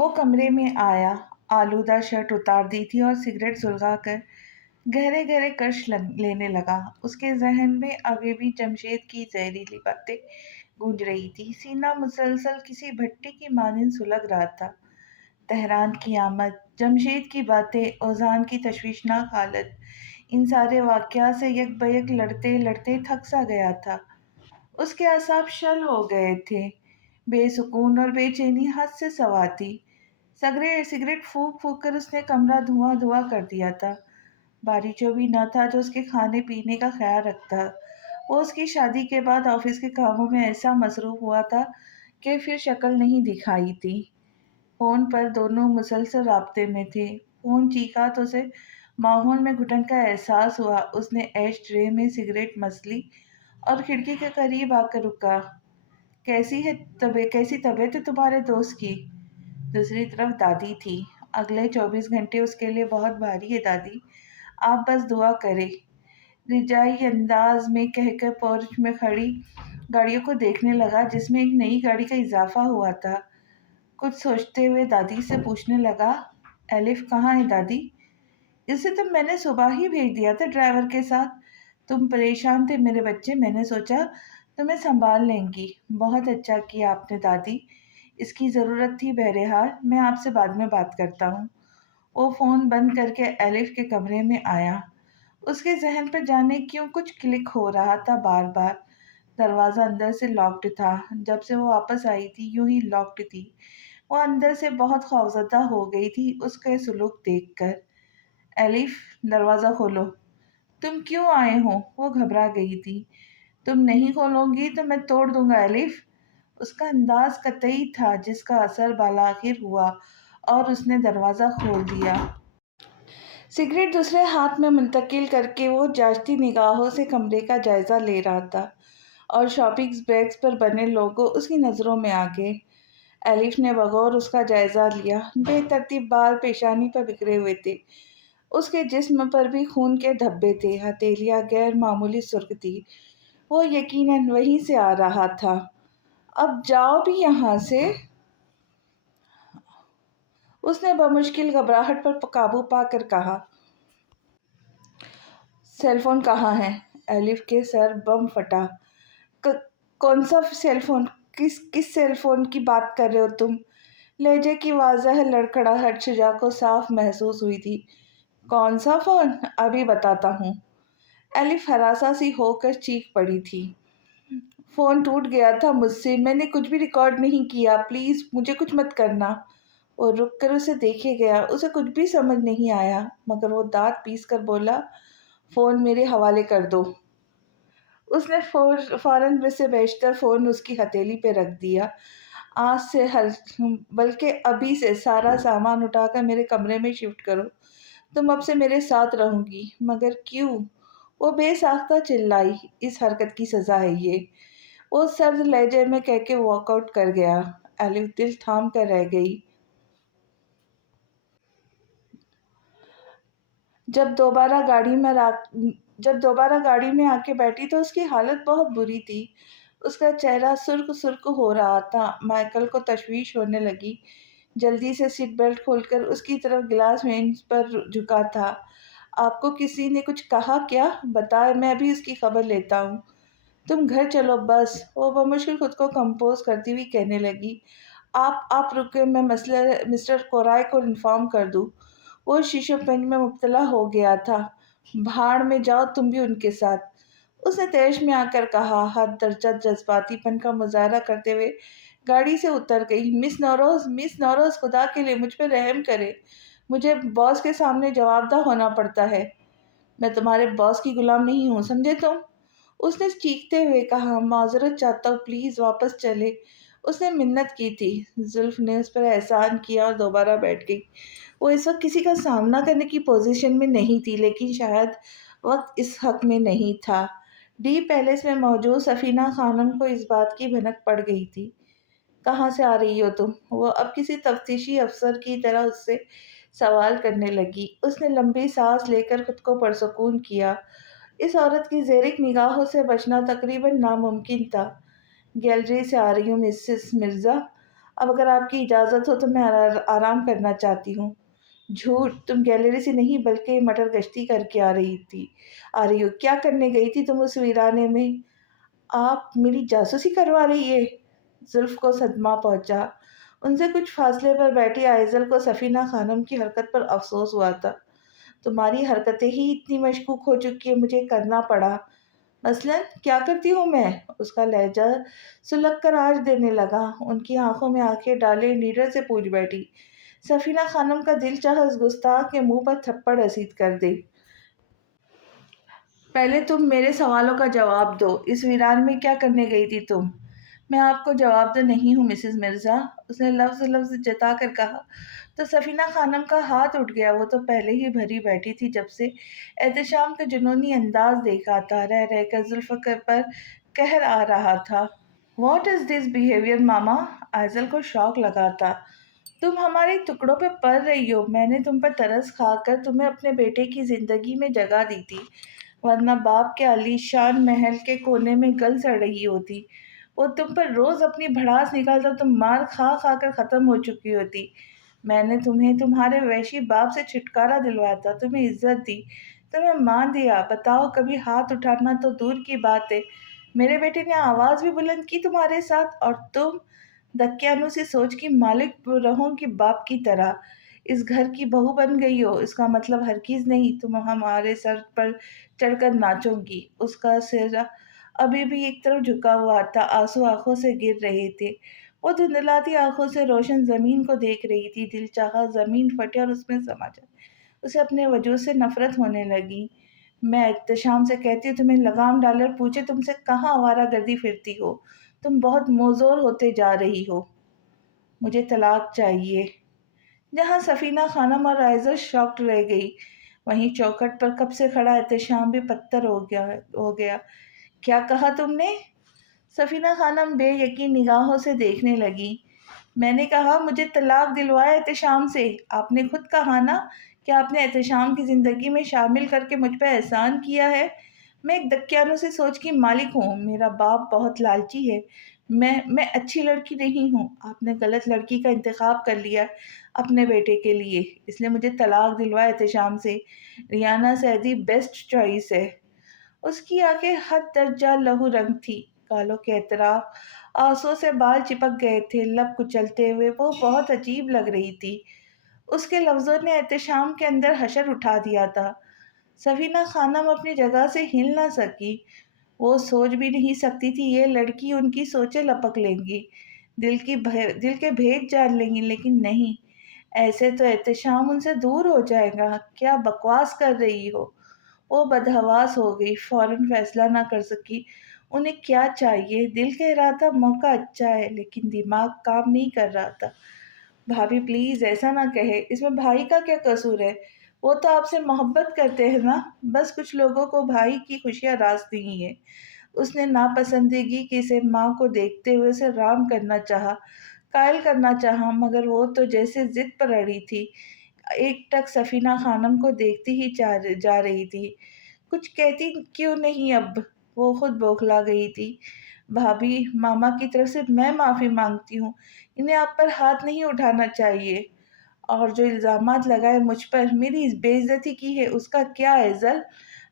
وہ کمرے میں آیا، آلودہ شرٹ اتار دی تھی اور سگریٹ سلگا کر گہرے گہرے کش لینے لگا۔ اس کے ذہن میں ابھی بھی جمشید کی زہریلی باتیں گونج رہی تھی۔ سینہ مسلسل کسی بھٹی کی مانند سلگ رہا تھا۔ تہران کی آمد، جمشید کی باتیں، اوزان کی تشویشناک حالت، ان سارے واقعات سے یک بیک لڑتے لڑتے تھک سا گیا تھا۔ اس کے اعصاب شل ہو گئے تھے۔ بے سکون اور بے چینی حد سے سوا تھی۔ سگریٹ پھونک پھونک کر اس نے کمرہ دھواں دھواں کر دیا تھا۔ باریچو بھی نہ تھا جو اس کے کھانے پینے کا خیال رکھتا۔ وہ اس کی شادی کے بعد آفس کے کاموں میں ایسا مصروف ہوا تھا کہ پھر شکل نہیں دکھائی تھی۔ فون پر دونوں مسلسل رابطے میں تھے۔ فون چیخا تو اسے ماحول میں گھٹن کا احساس ہوا۔ اس نے ایش ٹرے میں سگریٹ مس لی اور کھڑکی کے قریب آ کر رکا۔ کیسی طبیعت ہے تمہارے دوست کی؟ دوسری طرف دادی تھی۔ اگلے 24 گھنٹے اس کے لیے بہت بھاری ہے دادی، آپ بس دعا کریں، رجائی انداز میں کہہ کر پورچ میں کھڑی گاڑیوں کو دیکھنے لگا جس میں ایک نئی گاڑی کا اضافہ ہوا تھا۔ کچھ سوچتے ہوئے دادی سے پوچھنے لگا، الف کہاں ہے دادی؟ اسے تو میں نے صبح ہی بھیج دیا تھا ڈرائیور کے ساتھ۔ تم پریشان تھے میرے بچے، میں نے سوچا تمہیں سنبھال لیں گی۔ بہت اچھا کیا آپ نے دادی، اس کی ضرورت تھی۔ بہرحال میں آپ سے بعد میں بات کرتا ہوں۔ وہ فون بند کر کے الف کے کمرے میں آیا۔ اس کے ذہن پر جانے کیوں کچھ کلک ہو رہا تھا بار بار۔ دروازہ اندر سے لاکڈ تھا، جب سے وہ واپس آئی تھی یوں ہی لاکڈ تھی۔ وہ اندر سے بہت خوفزدہ ہو گئی تھی اس کے سلوک دیکھ کر۔ الف، دروازہ کھولو۔ تم کیوں آئے ہو؟ وہ گھبرا گئی تھی۔ تم نہیں کھولو گی تو میں توڑ دوں گا الف۔ اس کا انداز قطعی تھا جس کا اثر بالآخر ہوا اور اس نے دروازہ کھول دیا۔ سگریٹ دوسرے ہاتھ میں منتقل کر کے وہ جانچتی نگاہوں سے کمرے کا جائزہ لے رہا تھا اور شاپنگ بیگز پر بنے لوگو اس کی نظروں میں آ گئے۔ الف نے بغور اس کا جائزہ لیا۔ بے ترتیب بال پیشانی پر بکھرے ہوئے تھے۔ اس کے جسم پر بھی خون کے دھبے تھے۔ ہتھیلیاں غیر معمولی سرخ تھی۔ وہ یقیناً وہیں سے آ رہا تھا۔ اب جاؤ بھی یہاں سے، اس نے بمشکل گھبراہٹ پر قابو پا کر کہا۔ سیل فون کہاں ہے؟ الف کے سر بم پھٹا۔ کون سا سیل فون؟ کس سیل فون کی بات کر رہے ہو تم؟ لہجے کی واضح لڑکھڑاہٹ شجاع کو صاف محسوس ہوئی تھی۔ کون سا فون؟ ابھی بتاتا ہوں۔ الف ہراساں سی ہو کر چیخ پڑی تھی۔ فون ٹوٹ گیا تھا مجھ سے، میں نے کچھ بھی ریکارڈ نہیں کیا، پلیز مجھے کچھ مت کرنا۔ وہ رک کر اسے دیکھے گیا۔ اسے کچھ بھی سمجھ نہیں آیا مگر وہ دانت پیس کر بولا، فون میرے حوالے کر دو۔ اس نے فوراً سے بیشتر فون اس کی ہتھیلی پہ رکھ دیا۔ آج سے بلکہ ابھی سے سارا سامان اٹھا کر میرے کمرے میں شفٹ کرو۔ تم اب سے میرے ساتھ رہوں گی۔ مگر کیوں؟ وہ بے ساختہ چلائی، اس حرکت کی سزا ہے یہ، وہ سرد لہجے میں کہہ کے واک آؤٹ کر گیا۔ الف دل تھام کر رہ گئی۔ جب دوبارہ گاڑی میں آ کے بیٹھی تو اس کی حالت بہت بری تھی۔ اس کا چہرہ سرخ سرخ ہو رہا تھا۔ مائیکل کو تشویش ہونے لگی۔ جلدی سے سیٹ بیلٹ کھول کر اس کی طرف گلاس مینز پر جھکا تھا۔ آپ کو کسی نے کچھ کہا کیا؟ بتائے، میں بھی اس کی خبر لیتا ہوں۔ تم گھر چلو بس، وہ بمشکل خود کو کمپوز کرتی ہوئی کہنے لگی۔ آپ رکے، میں مسٹر کورائے کو انفارم کر دوں۔ وہ شیشو پین میں مبتلا ہو گیا تھا۔ بھاڑ میں جاؤ تم بھی ان کے ساتھ، اس نے تیش میں آ کر کہا۔ حد درجہ جذباتی پن کا مظاہرہ کرتے ہوئے گاڑی سے اتر گئی۔ مس نوروز، خدا کے لیے مجھ پہ رحم کرے، مجھے باس کے سامنے جواب دہ ہونا پڑتا ہے۔ میں تمہارے باس کی غلام نہیں ہوں، سمجھے تم؟ اس نے چیختے ہوئے کہا۔ معذرت چاہتا ہوں، پلیز واپس چلے، اس نے منت کی تھی۔ زلف نے اس پر احسان کیا اور دوبارہ بیٹھ گئی۔ وہ اس وقت کسی کا سامنا کرنے کی پوزیشن میں نہیں تھی، لیکن شاید وقت اس حق میں نہیں تھا۔ ڈی پیلس میں موجود سفینہ خانم کو اس بات کی بھنک پڑ گئی تھی۔ کہاں سے آ رہی ہو تم؟ وہ اب کسی تفتیشی افسر کی طرح اس سے سوال کرنے لگی۔ اس نے لمبی سانس لے کر خود کو پرسکون کیا۔ اس عورت کی زیرک نگاہوں سے بچنا تقریباً ناممکن تھا۔ گیلری سے آ رہی ہوں مسز مرزا، اب اگر آپ کی اجازت ہو تو میں آرام کرنا چاہتی ہوں۔ جھوٹ، تم گیلری سے نہیں بلکہ مٹر گشتی کر کے آ رہی ہو۔ کیا کرنے گئی تھی تم اس ویرانے میں؟ آپ میری جاسوسی کروا رہی ہے؟ زلف کو صدمہ پہنچا۔ ان سے کچھ فاصلے پر بیٹھی آئزل کو سفینہ خانم کی حرکت پر افسوس ہوا تھا۔ تمہاری حرکتیں ہی اتنی مشکوک ہو چکی ہے، مجھے کرنا پڑا۔ مثلاً کیا کرتی ہوں میں؟ اس کا لہجہ سلگ کر آج دینے لگا۔ ان کی آنکھوں میں آنکھیں ڈالے نیڈر سے پوچھ بیٹھی۔ سفینہ خانم کا دل چاہا اس گستاخ کے منہ پر تھپڑ رسید کر دے۔ پہلے تم میرے سوالوں کا جواب دو۔ اس ویران میں کیا کرنے گئی تھی تم؟ میں آپ کو جواب دہ نہیں ہوں مسز مرزا، اس نے لفظ لفظ جتا کر کہا تو سفینہ خانم کا ہاتھ اٹھ گیا۔ وہ تو پہلے ہی بھری بیٹھی تھی جب سے احتشام کا جنونی انداز دیکھا تھا، رہ رہ کر زلفقار پر قہر آ رہا تھا۔ واٹ از دس بیہیویئر ماما؟ آئزل کو شوق لگا تھا۔ تم ہمارے ٹکڑوں پہ پل رہی ہو۔ میں نے تم پر ترس کھا کر تمہیں اپنے بیٹے کی زندگی میں جگہ دی تھی، ورنہ باپ کے عالی شان محل کے کونے میں گل سڑ رہی ہوتی۔ وہ تم پر روز اپنی بھڑاس نکالتا، تم مار کھا کھا کر ختم ہو چکی ہوتی۔ میں نے تمہیں تمہارے وحشی باپ سے چھٹکارا دلوایا تھا، تمہیں عزت دی، تمہیں مان دیا۔ بتاؤ، کبھی ہاتھ اٹھانا تو دور کی بات ہے، میرے بیٹے نے آواز بھی بلند کی تمہارے ساتھ، اور تم دکیانوسی سوچ کی مالک رہوں کی باپ کی طرح اس گھر کی بہو بن گئی ہو۔ اس کا مطلب ہرگز نہیں تم ہمارے سر پر چڑھ کر ناچو گی۔ اس کا سر ابھی بھی ایک طرف جھکا ہوا تھا، آنسو آنکھوں سے گر رہے تھے۔ وہ دھندلاتی آنکھوں سے روشن زمین کو دیکھ رہی تھی۔ دل چاہا زمین پھٹے اور اس میں سما جائے۔ اسے اپنے وجود سے نفرت ہونے لگی۔ میں احتشام سے کہتی ہوں تمہیں لگام ڈالے اور پوچھے تم سے کہاں آوارہ گردی پھرتی ہو؟ تم بہت موزور ہوتے جا رہی ہو۔ مجھے طلاق چاہیے۔ جہاں سفینہ خانم اور آئزل شاکڈ رہ گئی، وہیں چوکھٹ پر کب سے کھڑا احتشام بھی پتھر ہو گیا۔ کیا کہا تم نے؟ سفینہ خانم بے یقین نگاہوں سے دیکھنے لگی۔ میں نے کہا مجھے طلاق دلوایا احتشام سے۔ آپ نے خود کہا نا کہ آپ نے احتشام کی زندگی میں شامل کر کے مجھ پہ احسان کیا ہے۔ میں ایک دکیانوسی سوچ کی مالک ہوں، میرا باپ بہت لالچی ہے، میں اچھی لڑکی نہیں ہوں۔ آپ نے غلط لڑکی کا انتخاب کر لیا اپنے بیٹے کے لیے، اس لیے مجھے طلاق دلوایا احتشام سے۔ ریانہ سعدی بیسٹ چوائس ہے۔ اس کی آنکھیں حد درجہ لہو رنگ تھی، گالوں کے اطراف آنسوں سے بال چپک گئے تھے، لب کچلتے ہوئے وہ بہت عجیب لگ رہی تھی۔ اس کے لفظوں نے احتشام کے اندر حشر اٹھا دیا تھا۔ سفینہ خانم اپنی جگہ سے ہل نہ سکی۔ وہ سوچ بھی نہیں سکتی تھی یہ لڑکی ان کی سوچیں لپک لیں گی، دل کے بھید جان لیں گی، لیکن نہیں، ایسے تو احتشام ان سے دور ہو جائے گا۔ کیا بکواس کر رہی ہو؟ وہ بدحواس ہو گئی، فوراً فیصلہ نہ کر سکی انہیں کیا چاہیے۔ دل کہہ رہا تھا موقع اچھا ہے، لیکن دماغ کام نہیں کر رہا تھا۔ بھابھی پلیز ایسا نہ کہے، اس میں بھائی کا کیا قصور ہے؟ وہ تو آپ سے محبت کرتے ہیں نا۔ بس کچھ لوگوں کو بھائی کی خوشیاں راس نہیں ہیں۔ اس نے ناپسندیدگی کی سے ماں کو دیکھتے ہوئے اسے رام کرنا چاہا، قائل کرنا چاہا، مگر وہ تو جیسے ضد پر اڑی تھی، ایک ٹک سفینہ خانم کو دیکھتی ہی جا رہی تھی۔ کچھ کہتی کیوں نہیں اب؟ وہ خود بوکھلا گئی تھی۔ بھابھی، ماما کی طرف سے میں معافی مانگتی ہوں، انہیں آپ پر ہاتھ نہیں اٹھانا چاہیے۔ اور جو الزامات لگائے مجھ پر، میری بے عزتی کی ہے، اس کا کیا عزل؟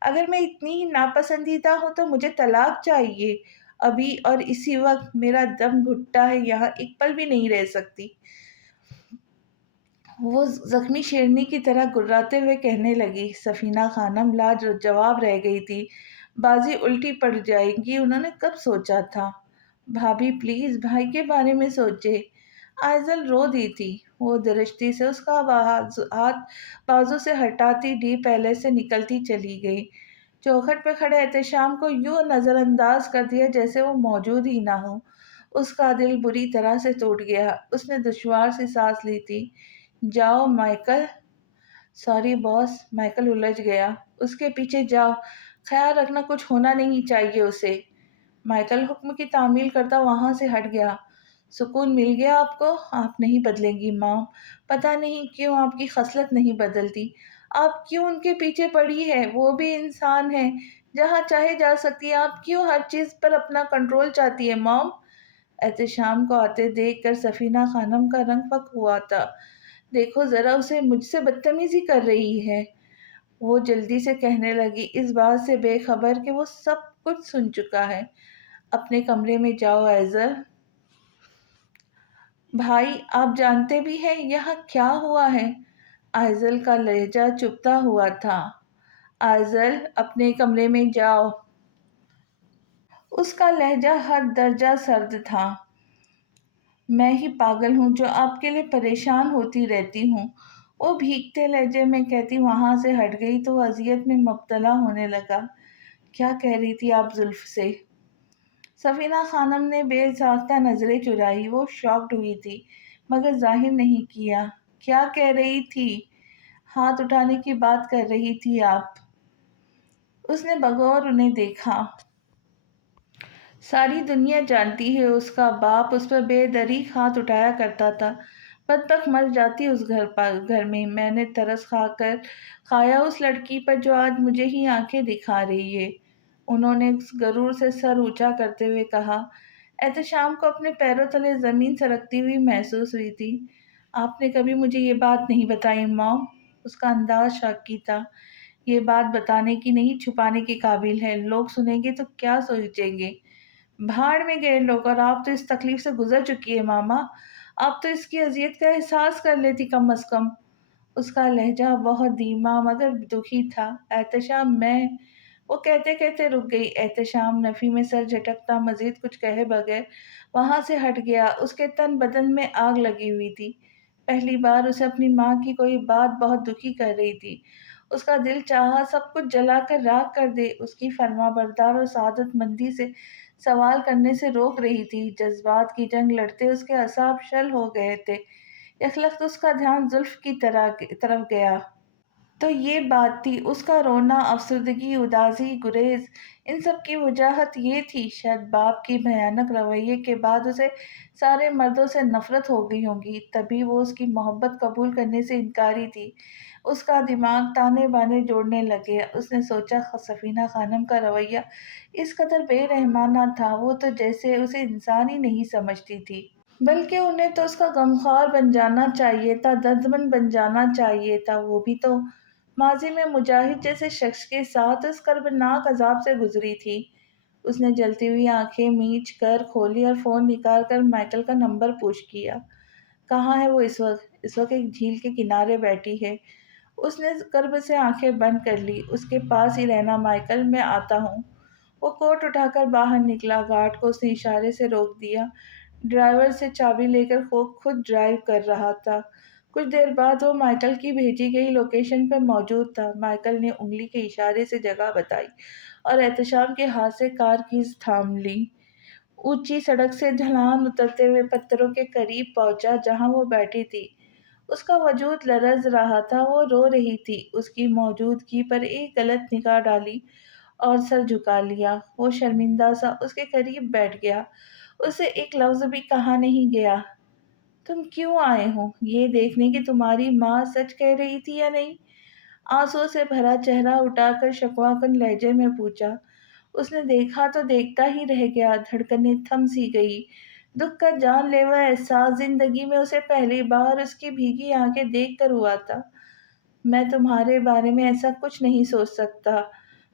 اگر میں اتنی ہی ناپسندیدہ ہوں تو مجھے طلاق چاہیے، ابھی اور اسی وقت۔ میرا دم گھٹتا ہے، یہاں ایک پل بھی نہیں رہ سکتی۔ وہ زخمی شیرنی کی طرح گراتے ہوئے کہنے لگی۔ سفینہ خانم جواب رہ گئی تھی۔ بازی الٹی پڑ جائے گی، انہوں نے کب سوچا تھا؟ بھابھی پلیز بھائی کے بارے میں سوچے۔ آئزل رو دی تھی۔ وہ درشتی سے اس کا ہاتھ بازو سے ہٹاتی ڈی پیلس سے نکلتی چلی گئی۔ چوکھٹ پہ کھڑے احتشام کو یوں نظر انداز کر دیا جیسے وہ موجود ہی نہ ہو۔ اس کا دل بری طرح سے ٹوٹ گیا۔ اس نے دشوار سی سانس لی تھی۔ جاؤ مائیکل۔ سوری باس۔ مائیکل الجھ گیا۔ اس کے پیچھے جاؤ، خیال رکھنا کچھ ہونا نہیں چاہیے اسے۔ مائیکل حکم کی تعمیل کرتا وہاں سے ہٹ گیا۔ سکون مل گیا آپ کو؟ آپ نہیں بدلیں گی مام، پتہ نہیں کیوں آپ کی خصلت نہیں بدلتی۔ آپ کیوں ان کے پیچھے پڑی ہے؟ وہ بھی انسان ہے، جہاں چاہے جا سکتی ہے، آپ کیوں ہر چیز پر اپنا کنٹرول چاہتی ہے مام؟ احتشام کو آتے دیکھ کر سفینہ خانم کا رنگ پھک ہوا تھا۔ دیکھو ذرا، اسے مجھ سے بدتمیزی کر رہی ہے، وہ جلدی سے کہنے لگی، اس بات سے بے خبر کہ وہ سب کچھ سن چکا ہے۔ اپنے کمرے میں جاؤ ایزل بھائی، آپ جانتے بھی ہیں یہاں کیا ہوا ہے؟ ایزل کا لہجہ چپتا ہوا تھا۔ ایزل، اپنے کمرے میں جاؤ۔ اس کا لہجہ ہر درجہ سرد تھا۔ میں ہی پاگل ہوں جو آپ کے لیے پریشان ہوتی رہتی ہوں، وہ بھیگتے لہجے میں کہتی وہاں سے ہٹ گئی تو وہ اذیت میں مبتلا ہونے لگا۔ کیا کہہ رہی تھی آپ زلف سے؟ سفینہ خانم نے بے ساختہ نظریں چرائی۔ وہ شاکڈ ہوئی تھی مگر ظاہر نہیں کیا۔ کیا کہہ رہی تھی؟ ہاتھ اٹھانے کی بات کر رہی تھی آپ؟ اس نے بغور انہیں دیکھا۔ ساری دنیا جانتی ہے اس کا باپ اس پر بے دریغ ہاتھ اٹھایا کرتا تھا۔ بدبخت مر جاتی اس گھر میں۔ میں نے ترس کھایا اس لڑکی پر جو آج مجھے ہی آنکھیں دکھا رہی ہے۔ انہوں نے غرور سے سر اونچا کرتے ہوئے کہا۔ احتشام کو اپنے پیروں تلے زمین سرکتی ہوئی محسوس ہوئی تھی۔ آپ نے کبھی مجھے یہ بات نہیں بتائی مام۔ اس کا انداز شاکی تھا۔ یہ بات بتانے کی نہیں، چھپانے کے قابل ہے۔ لوگ سنیں گے تو کیا سوچیں گے؟ بھاڑ میں گئے لوگ، اور آپ تو اس تکلیف سے گزر چکی ہے ماما۔ آپ تو اس کی اذیت کا احساس کر لیتی کم از کم۔ اس کا لہجہ بہت دھیما مگر دکھی تھا۔ احتشام، میں… وہ کہتے کہتے رک گئی۔ احتشام نفی میں سر جھٹکتا مزید کچھ کہے بغیر وہاں سے ہٹ گیا۔ اس کے تن بدن میں آگ لگی ہوئی تھی۔ پہلی بار اسے اپنی ماں کی کوئی بات بہت دکھی کر رہی تھی۔ اس کا دل چاہا سب کچھ جلا کر راکھ کر دے۔ اس کی فرمانبردار اور سعادت مندی سے سوال کرنے سے روک رہی تھی۔ جذبات کی جنگ لڑتے اس کے اعصاب شل ہو گئے تھے۔ یک لخت اس کا دھیان زلف کی طرف گیا۔ تو یہ بات تھی۔ اس کا رونا، افسردگی، اداسی، گریز، ان سب کی وجاہت یہ تھی۔ شاید باپ کی بھیانک رویے کے بعد اسے سارے مردوں سے نفرت ہو گئی ہوگی، تبھی وہ اس کی محبت قبول کرنے سے انکاری تھی۔ اس کا دماغ تانے بانے جوڑنے لگے۔ اس نے سوچا سفینہ خانم کا رویہ اس قدر بے رحمانہ تھا، وہ تو جیسے اسے انسان ہی نہیں سمجھتی تھی۔ بلکہ انہیں تو اس کا غمخوار بن جانا چاہیے تھا، دردمند بن جانا چاہیے تھا۔ وہ بھی تو ماضی میں مجاہد جیسے شخص کے ساتھ اس کربناک عذاب سے گزری تھی۔ اس نے جلتی ہوئی آنکھیں میچ کر کھولی اور فون نکال کر مائیکل کا نمبر پوچھ کیا۔ کہاں ہے وہ اس وقت؟ اس وقت ایک جھیل کے کنارے بیٹھی ہے۔ اس نے کرب سے آنکھیں بند کر لی۔ اس کے پاس ہی رہنا مائیکل، میں آتا ہوں۔ وہ کوٹ اٹھا کر باہر نکلا۔ گارڈ کو اس نے اشارے سے روک دیا۔ ڈرائیور سے چابی لے کر وہ خود ڈرائیو کر رہا تھا۔ کچھ دیر بعد وہ مائیکل کی بھیجی گئی لوکیشن پر موجود تھا۔ مائیکل نے انگلی کے اشارے سے جگہ بتائی اور احتشام کے ہاتھ سے کار کیز تھام لی۔ اونچی سڑک سے ڈھلان اترتے ہوئے پتھروں کے قریب پہنچا جہاں وہ بیٹھی تھی۔ اس کا وجود لرز رہا تھا۔ وہ رو رہی تھی۔ اس کی موجودگی پر ایک غلط نگاہ ڈالی اور سر جھکا لیا۔ وہ شرمندہ سا اس کے قریب بیٹھ گیا۔ اسے ایک لفظ بھی کہا نہیں گیا۔ تم کیوں آئے ہو؟ یہ دیکھنے کہ تمہاری ماں سچ کہہ رہی تھی یا نہیں؟ آنسوؤں سے بھرا چہرہ اٹھا کر شکوہ کن لہجے میں پوچھا۔ اس نے دیکھا تو دیکھتا ہی رہ گیا۔ دھڑکنیں تھم سی گئی۔ دکھ کا جان لیوا احساس زندگی میں اسے پہلی بار اس کی بھیگی آنکھیں دیکھ کر ہوا تھا۔ میں تمہارے بارے میں ایسا کچھ نہیں سوچ سکتا۔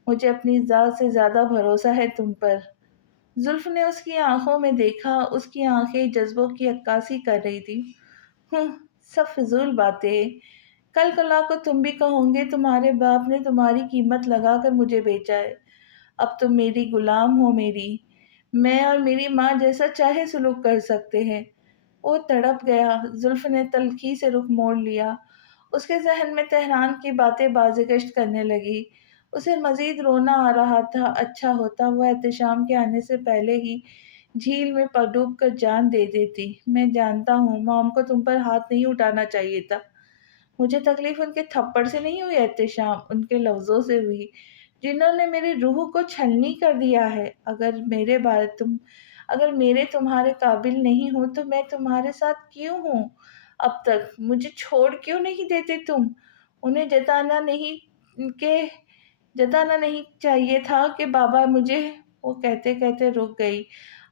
مجھے اپنی ذات سے زیادہ بھروسہ ہے تم پر۔ زلف نے اس کی آنکھوں میں دیکھا۔ اس کی آنکھیں جذبوں کی عکاسی کر رہی تھی۔ سب فضول باتیں۔ کل کلا کو تم بھی کہو گے تمہارے باپ نے تمہاری قیمت لگا کر مجھے بیچا ہے۔ اب تم میری غلام ہو۔ میں اور میری ماں جیسا چاہے سلوک کر سکتے ہیں۔ وہ تڑپ گیا۔ زلف نے تلخی سے رخ موڑ لیا۔ اس کے ذہن میں تہران کی باتیں بازگشت کرنے لگی۔ اسے مزید رونا آ رہا تھا۔ اچھا ہوتا وہ احتشام کے آنے سے پہلے ہی جھیل میں ڈوب کر جان دے دیتی۔ میں جانتا ہوں مام کو تم پر ہاتھ نہیں اٹھانا چاہیے تھا۔ مجھے تکلیف ان کے تھپڑ سے نہیں ہوئی احتشام، ان کے لفظوں سے ہوئی جنہوں نے میری روح کو چھلنی کر دیا ہے۔ اگر میرے تمہارے قابل نہیں ہوں تو میں تمہارے ساتھ کیوں ہوں اب تک؟ مجھے چھوڑ کیوں نہیں دیتے تم؟ انہیں جتانا نہیں چاہیے تھا کہ بابا مجھے… وہ کہتے کہتے رک گئی۔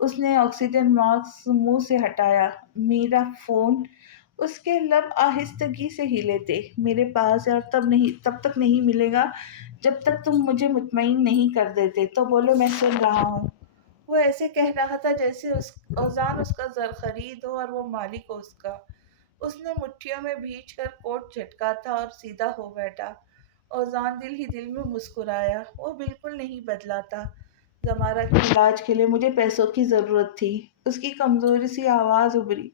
اس نے آکسیجن ماسک منہ سے ہٹایا۔ میرا فون؟ اس کے لب آہستگی سے ہلے تھے۔ میرے پاس ہے، اور تب تک نہیں ملے گا جب تک تم مجھے مطمئن نہیں کر دیتے۔ تو بولو، میں سن رہا ہوں۔ وہ ایسے کہہ رہا تھا جیسے اوزان اس کا زر خرید ہو اور وہ مالک ہو اس کا۔ اس نے مٹھیوں میں بھیج کر کوٹ جھٹکا تھا اور سیدھا ہو بیٹھا۔ اوزان دل ہی دل میں مسکرایا۔ وہ بالکل نہیں بدلا تھا۔ زمارہ کے علاج کے لیے مجھے پیسوں کی ضرورت تھی۔ اس کی کمزوری سی آواز ابھری۔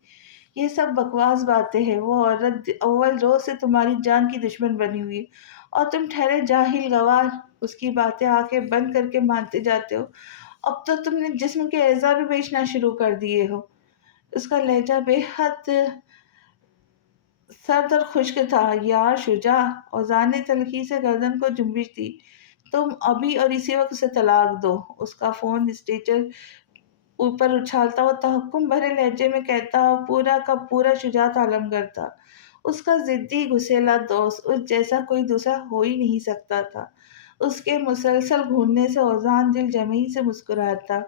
یہ سب بکواس باتیں ہیں۔ وہ عورت اول روز سے تمہاری جان کی دشمن بنی ہوئی، اور تم ٹھہرے جاہل گوار اس کی باتیں آنکھیں بند کر کے مانتے جاتے ہو۔ اب تو تم نے جسم کے اعضاء بھی بیچنا شروع کر دیے ہو۔ اس کا لہجہ بے حد سرد اور خشک تھا۔ یار شجاع، اوزان نے تلخی سے گردن کو جنبش دی، تم ابھی اور اسی وقت اسے طلاق دو۔ اس کا فون اسٹیچر اوپر اچھالتا ہوا تحکم بھرے لہجے میں کہتا پورا کا پورا شجاعت عالمگیر تھا۔ اس کا ضدی گسیلا دوست اس جیسا کوئی دوسرا ہو ہی نہیں سکتا تھا۔ اس کے مسلسل گھورنے سے اوزان دل جمعی سے مسکرایا تھا۔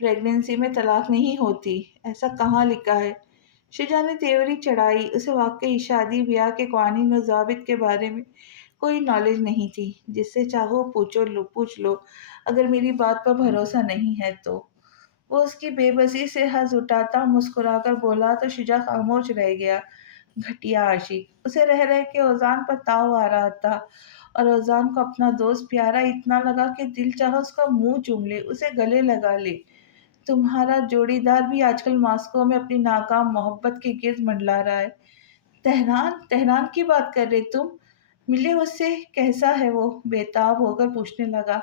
پریگننسی میں طلاق نہیں ہوتی، ایسا کہاں لکھا ہے؟ شجاع نے تیوری چڑھائی۔ اسے واقعی شادی بیاہ کے قوانین و ضوابط کے بارے میں کوئی نالج نہیں تھی۔ جس سے چاہو پوچھ لو، اگر میری بات پر بھروسہ نہیں ہے تو۔ وہ اس کی بے بسی سے حظ اٹھاتا مسکرا کر بولا تو شجاع خاموش رہ گیا۔ گھٹیا عاشق! اسے رہ رہ کے اوزان پر تاؤ آ رہا تھا، اور اوزان کو اپنا دوست پیارا اتنا لگا کہ دل چاہا اس کا منہ چوم لے، اسے گلے لگا لے۔ تمہارا جوڑی دار بھی آج کل ماسکو میں اپنی ناکام محبت کے گرد منڈلا رہا ہے۔ تہران کی بات کر رہے تم؟ ملے اس سے؟ کیسا ہے وہ؟ بےتاب ہو کر پوچھنے لگا۔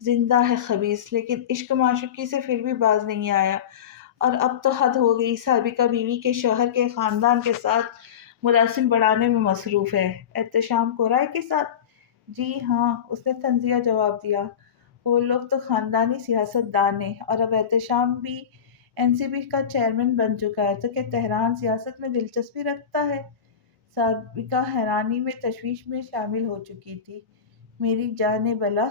زندہ ہے خبیث، لیکن عشق معشوقی سے پھر بھی باز نہیں آیا، اور اب تو حد ہو گئی، سابقہ بیوی کے شوہر کے خاندان کے ساتھ مراسم بڑھانے میں مصروف ہے۔ احتشام کورائی کے ساتھ؟ جی ہاں، اس نے طنزیہ جواب دیا۔ وہ لوگ تو خاندانی سیاست دان ہیں، اور اب احتشام بھی NCP کا چیئرمین بن چکا ہے، تو کیا تہران سیاست میں دلچسپی رکھتا ہے؟ سابقہ حیرانی میں تشویش میں شامل ہو چکی تھی۔ میری جان بلا!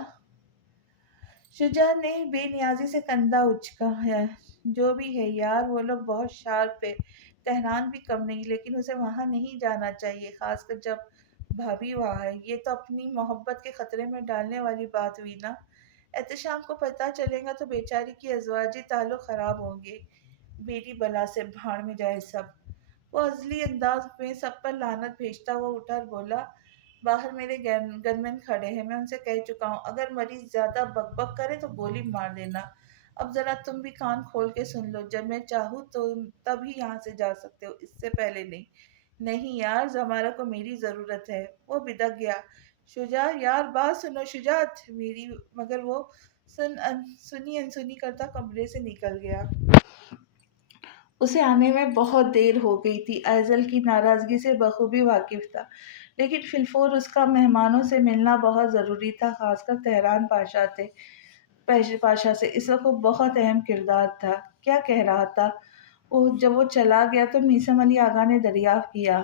شجاع نے بے نیازی سے کندھا اچکا ہے۔ جو بھی ہے یار، وہ لوگ بہت شارپ ہے۔ تہران بھی کم نہیں، لیکن اسے وہاں نہیں جانا چاہیے، خاص کر جب بھابھی وہاں ہے۔ یہ تو اپنی محبت کے خطرے میں ڈالنے والی بات ہوئی نا۔ احتشام کو پتہ چلے گا تو بیچاری کی ازواجی تعلق خراب ہوں گے۔ میری بلا سے بھاڑ میں جائے سب۔ وہ عزلی انداز میں سب پر لعنت بھیجتا ہوا اٹھا اور بولا، باہر میرے گنمین کھڑے ہیں، میں ان سے کہہ چکا ہوں اگر مریض زیادہ بک بک کرے تو گولی مار دینا۔ اب ذرا تم بھی کان کھول کے سن لو، جب میں چاہوں تو تب ہی یہاں سے جا سکتے ہو، اس سے پہلے نہیں۔ نہیں یار، زمارہ کو میری ضرورت ہے۔ وہ بدک گیا۔ شجاع یار، بات سنو شجاعت میری، مگر وہ سنی انسنی کرتا کمرے سے نکل گیا۔ اسے آنے میں بہت دیر ہو گئی تھی۔ ایزل کی ناراضگی سے بخوبی واقف تھا، لیکن فی الفور اس کا مہمانوں سے ملنا بہت ضروری تھا، خاص کر تہران پاشا سے۔ اس وقت وہ بہت اہم کردار تھا۔ کیا کہہ رہا تھا؟ جب وہ چلا گیا تو میثم علی آغا نے دریافت کیا۔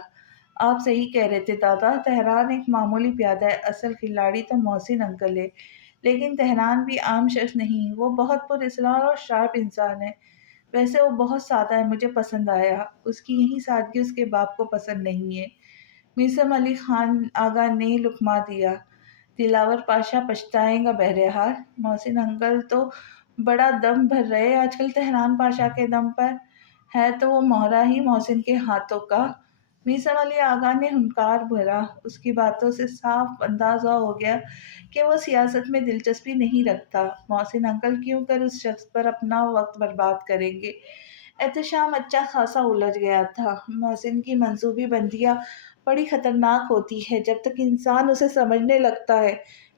آپ صحیح کہہ رہے تھے دادا، تہران ایک معمولی پیادہ ہے، اصل کھلاڑی تو محسن انکل ہے۔ لیکن تہران بھی عام شخص نہیں، وہ بہت پر اسرار اور شارپ انسان ہے۔ ویسے وہ بہت سادہ ہے، مجھے پسند آیا۔ اس کی یہی سادگی اس کے باپ کو پسند نہیں ہے۔ میثم علی خان آغا نے لقمہ دیا۔ دلاور پاشا پچھتائے گا بہرحال۔ محسن انکل تو بڑا دم بھر رہے آج کل تہران پاشا کے دم پر۔ ہے تو وہ مہرہ ہی محسن کے ہاتھوں کا۔ میثم علی آغا نے ہنکار بھرا۔ اس کی باتوں سے صاف اندازہ ہو گیا کہ وہ سیاست میں دلچسپی نہیں رکھتا۔ محسن انکل کیوں کر اس شخص پر اپنا وقت برباد کریں گے؟ احتشام اچھا خاصا الجھ گیا تھا۔ محسن کی منصوبی بندیاں بڑی خطرناک ہوتی ہے، جب تک انسان اسے سمجھنے لگتا ہے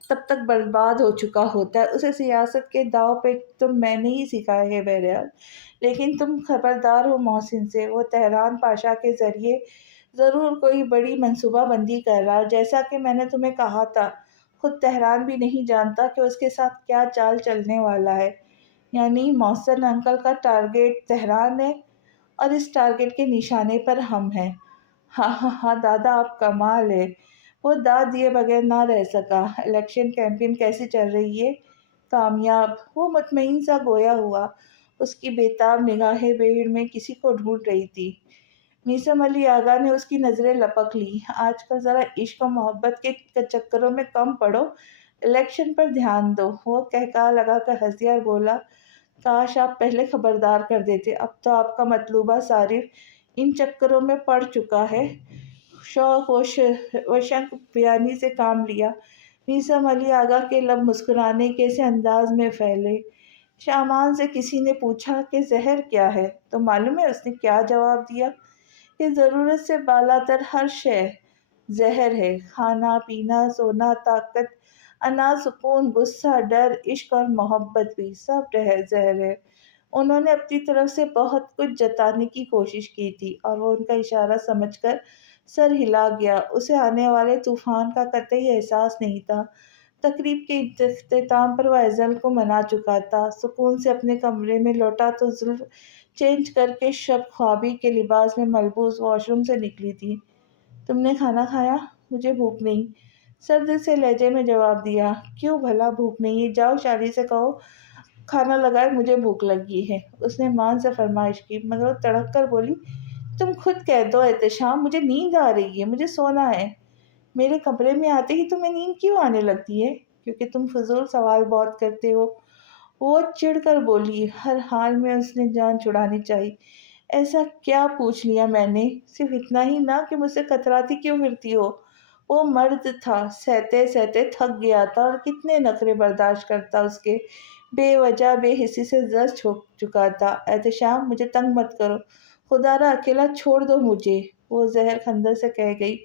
تب تک برباد ہو چکا ہوتا ہے۔ اسے سیاست کے داؤ پہ تو میں نے ہی سکھایا ہے بہرحال، لیکن تم خبردار ہو محسن سے، وہ تہران پاشا کے ذریعے ضرور کوئی بڑی منصوبہ بندی کر رہا ہے، جیسا کہ میں نے تمہیں کہا تھا۔ خود تہران بھی نہیں جانتا کہ اس کے ساتھ کیا چال چلنے والا ہے۔ یعنی محسن انکل کا ٹارگٹ تہران ہے، اور اس ٹارگٹ کے نشانے پر ہم ہیں۔ ہاں ہاں ہاں دادا، آپ کمال ہے۔ وہ داد دیے بغیر نہ رہ سکا۔ الیکشن کیمپین کیسی چل رہی ہے؟ کامیاب؟ وہ مطمئن سا گویا ہوا۔ اس کی بیتاب نگاہیں بھیڑ میں کسی کو ڈھونڈ رہی تھی۔ میثم علی آغا نے اس کی نظریں لپک لی۔ آج کل ذرا عشق و محبت کے چکروں میں کم پڑو، الیکشن پر دھیان دو۔ وہ کہکہا لگا کر ہنسی اور بولا، کاش آپ پہلے خبردار کر دیتے، اب تو آپ کا مطلوبہ صارف ان چکروں میں پڑ چکا ہے۔ شوق و شنق بیانی سے کام لیا۔ میثم علی آغا کے لب مسکرانے کے سے انداز میں پھیلے۔ شامان سے کسی نے پوچھا کہ زہر کیا ہے تو معلوم ہے اس نے کیا جواب دیا؟ کہ ضرورت سے بالاتر ہر شے زہر ہے، کھانا پینا، سونا، طاقت، انا، سکون، غصہ، ڈر، عشق اور محبت بھی سب زہر ہے۔ انہوں نے اپنی طرف سے بہت کچھ جتانے کی کوشش کی تھی اور وہ ان کا اشارہ سمجھ کر سر ہلا گیا۔ اسے آنے والے طوفان کا قطعی احساس نہیں تھا۔ تقریب کے اختتام پر وہ ایزل کو منا چکا تھا۔ سکون سے اپنے کمرے میں لوٹا تو زلف چینج کر کے شب خوابی کے لباس میں ملبوس واش روم سے نکلی تھی۔ تم نے کھانا کھایا؟ مجھے بھوک نہیں، سرد سے لہجے میں جواب دیا۔ کیوں بھلا بھوک نہیں ہے؟ جاؤ شالی سے کہو کھانا لگائے، مجھے بھوک لگی ہے۔ اس نے مان سے فرمائش کی، مگر وہ تڑک کر بولی، تم خود کہہ دو احتشام، مجھے نیند آ رہی ہے، مجھے سونا ہے۔ میرے کمرے میں آتے ہی تمہیں نیند کیوں آنے لگتی ہے؟ کیونکہ تم فضول سوال بہت کرتے ہو، وہ چڑھ کر بولی۔ ہر حال میں اس نے جان چھڑانی چاہی۔ ایسا کیا پوچھ لیا میں نے؟ صرف اتنا ہی نہ کہ مجھ سے کتراتی کیوں پھرتی ہو؟ وہ مرد تھا، سہتے سہتے تھک گیا تھا اور کتنے نخرے برداشت کرتا اس کے، بے وجہ بے حسی سے زر چھوک چکا تھا۔ احتشام، مجھے تنگ مت کرو، خدا را اکیلا چھوڑ دو مجھے، وہ زہر خندق سے کہہ گئی۔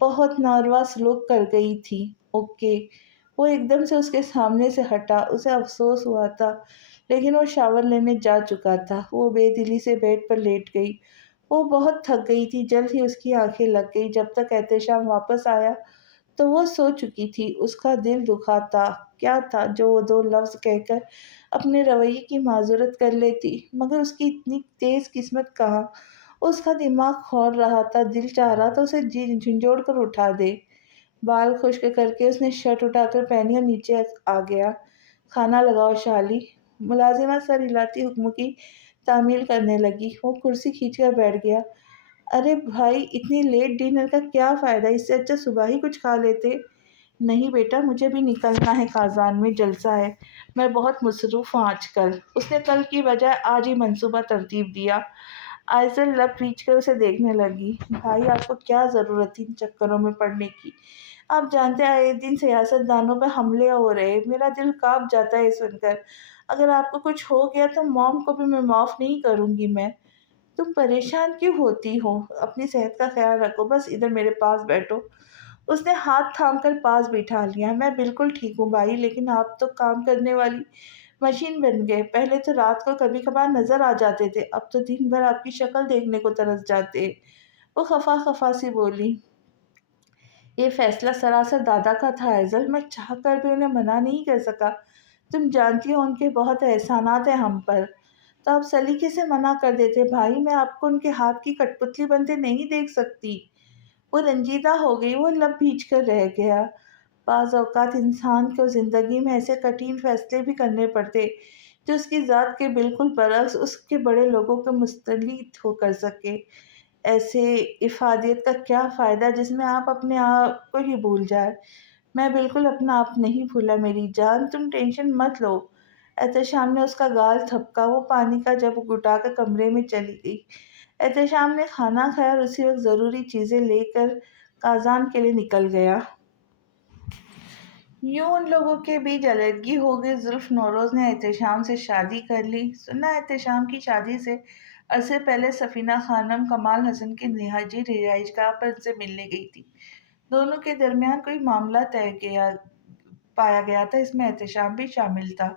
بہت ناروا سلوک کر گئی تھی۔ اوکے۔ وہ ایک دم سے اس کے سامنے سے ہٹا۔ اسے افسوس ہوا تھا لیکن وہ شاور لینے جا چکا تھا۔ وہ بے دلی سے بیڈ پر لیٹ گئی۔ وہ بہت تھک گئی تھی، جلد ہی اس کی آنکھیں لگ گئی۔ جب تک احتشام واپس آیا تو وہ سو چکی تھی۔ اس کا دل دکھا تھا۔ کیا تھا جو وہ دو لفظ کہہ کر اپنے رویے کی معذرت کر لیتی، مگر اس کی اتنی تیز قسمت کہاں۔ اس کا دماغ کھول رہا تھا، دل چاہ رہا تھا اسے جھنجھوڑ کر اٹھا دے۔ بال خشک کر کے اس نے شرٹ اٹھا کر پہنی اور نیچے آ گیا۔ کھانا لگاؤ شالی۔ ملازمہ سر ہلاتی حکم کی تعمیل کرنے لگی۔ وہ کرسی کھینچ کر بیٹھ گیا۔ ارے بھائی، اتنی لیٹ ڈنر کا کیا فائدہ؟ اس سے اچھا صبح ہی کچھ کھا لیتے۔ نہیں بیٹا، مجھے بھی نکلنا ہے، کازان میں جلسہ ہے، میں بہت مصروف ہوں آج کل۔ اس نے کل کی بجائے آج ہی منصوبہ ترتیب دیا۔ آئزل لب پیچ کر اسے دیکھنے لگی۔ بھائی، آپ کو کیا ضرورت تھی ان چکروں میں پڑنے کی؟ آپ جانتے ہیں آئے دن سیاست دانوں پہ حملے ہو رہے، میرا دل کانپ جاتا ہے سن کر۔ اگر آپ کو کچھ ہو گیا تو موم کو بھی میں معاف نہیں کروں گی میں۔ تم پریشان کیوں ہوتی ہو؟ اپنی صحت کا خیال رکھو، بس ادھر میرے پاس بیٹھو۔ اس نے ہاتھ تھام کر پاس بٹھا لیا۔ میں بالکل ٹھیک ہوں بھائی، لیکن آپ تو کام کرنے والی مشین بن گئے۔ پہلے تو رات کو کبھی کبھار نظر آ جاتے تھے، اب تو دن بھر آپ کی شکل دیکھنے کو ترس جاتے۔ وہ خفا خفا سی بولی۔ یہ فیصلہ سراسر دادا کا تھا ایزل، میں چاہ کر بھی انہیں منع نہیں کر سکا۔ تم جانتی ہو ان کے بہت احسانات ہیں ہم پر، تو آپ سلیقے سے منع کر دیتے۔ بھائی، میں آپ کو ان کے ہاتھ کی کٹ پتلی بنتے نہیں دیکھ سکتی۔ وہ رنجیدہ ہو گئی، وہ لب بھیج کر رہ گیا۔ بعض اوقات انسان کو زندگی میں ایسے کٹھن فیصلے بھی کرنے پڑتے جو اس کی ذات کے بالکل برعکس اس کے بڑے لوگوں کو مستلزم ہو کر سکے۔ ایسے افادیت کا کیا فائدہ جس میں آپ اپنے آپ کو ہی بھول جائے۔ میں بالکل اپنا آپ نہیں بھولا میری جان، تم ٹینشن مت لو۔ احتشام نے اس کا گال تھپکا۔ وہ پانی کا جگ اٹھا کر کمرے میں چلی گئی۔ احتشام نے کھانا کھایا اور اسی وقت ضروری چیزیں لے کر کازان کے لیے نکل گیا۔ یوں ان لوگوں کے بیچ علیحدگی ہو گئی۔ زلف نوروز نے احتشام سے شادی کر لی۔ سنا احتشام کی شادی سے عرصے پہلے سفینہ خانم کمال حسن کی نجی رہائش گاہ پر ان سے ملنے گئی تھی۔ دونوں کے درمیان کوئی معاملہ پایا گیا تھا، اس میں احتشام بھی شامل تھا۔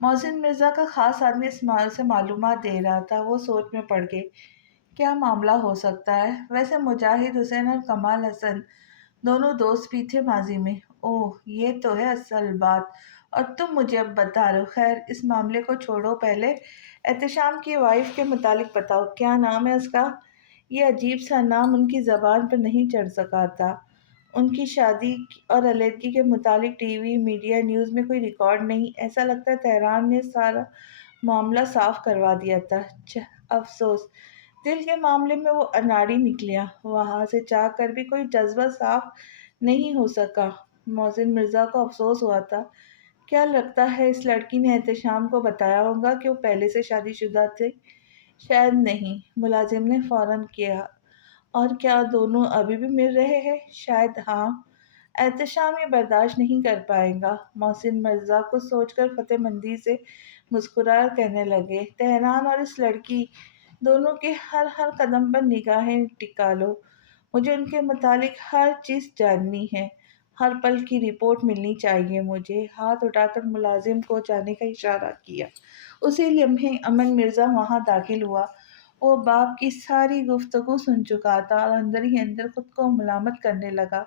محسن مرزا کا خاص آدمی اسماعیل سے معلومات دے رہا تھا۔ وہ سوچ میں پڑ گئے، کیا معاملہ ہو سکتا ہے؟ ویسے مجاہد حسین اور کمال حسن دونوں دوست بھی تھے ماضی میں۔ اوہ، یہ تو ہے اصل بات، اور تم مجھے اب بتا رہے ہو۔ خیر، اس معاملے کو چھوڑو، پہلے احتشام کی وائف کے متعلق بتاؤ، کیا نام ہے اس کا؟ یہ عجیب سا نام ان کی زبان پر نہیں چڑھ سکا تھا۔ ان کی شادی اور علیحدگی کے متعلق ٹی وی، میڈیا، نیوز میں کوئی ریکارڈ نہیں۔ ایسا لگتا ہے تہران نے سارا معاملہ صاف کروا دیا تھا۔ افسوس، دل کے معاملے میں وہ اناڑی نکلیا، وہاں سے چاہ کر بھی کوئی جذبہ صاف نہیں ہو سکا۔ محسن مرزا کو افسوس ہوا تھا۔ کیا لگتا ہے اس لڑکی نے احتشام کو بتایا ہوگا کہ وہ پہلے سے شادی شدہ تھے؟ شاید نہیں، ملازم نے فوراً کیا۔ اور کیا دونوں ابھی بھی مل رہے ہیں؟ شاید ہاں۔ احتشام یہ برداشت نہیں کر پائے گا۔ محسن مرزا کو سوچ کر فتح مندی سے مسکرا کہنے لگے، تہران اور اس لڑکی دونوں کے ہر قدم پر نگاہیں ٹکا لو۔ مجھے ان کے متعلق ہر چیز جاننی ہے، ہر پل کی رپورٹ ملنی چاہیے مجھے۔ ہاتھ اٹھا کر ملازم کو جانے کا اشارہ کیا۔ اسی لمحے امن مرزا وہاں داخل ہوا۔ وہ باپ کی ساری گفتگو سن چکا تھا اور اندر ہی اندر خود کو ملامت کرنے لگا۔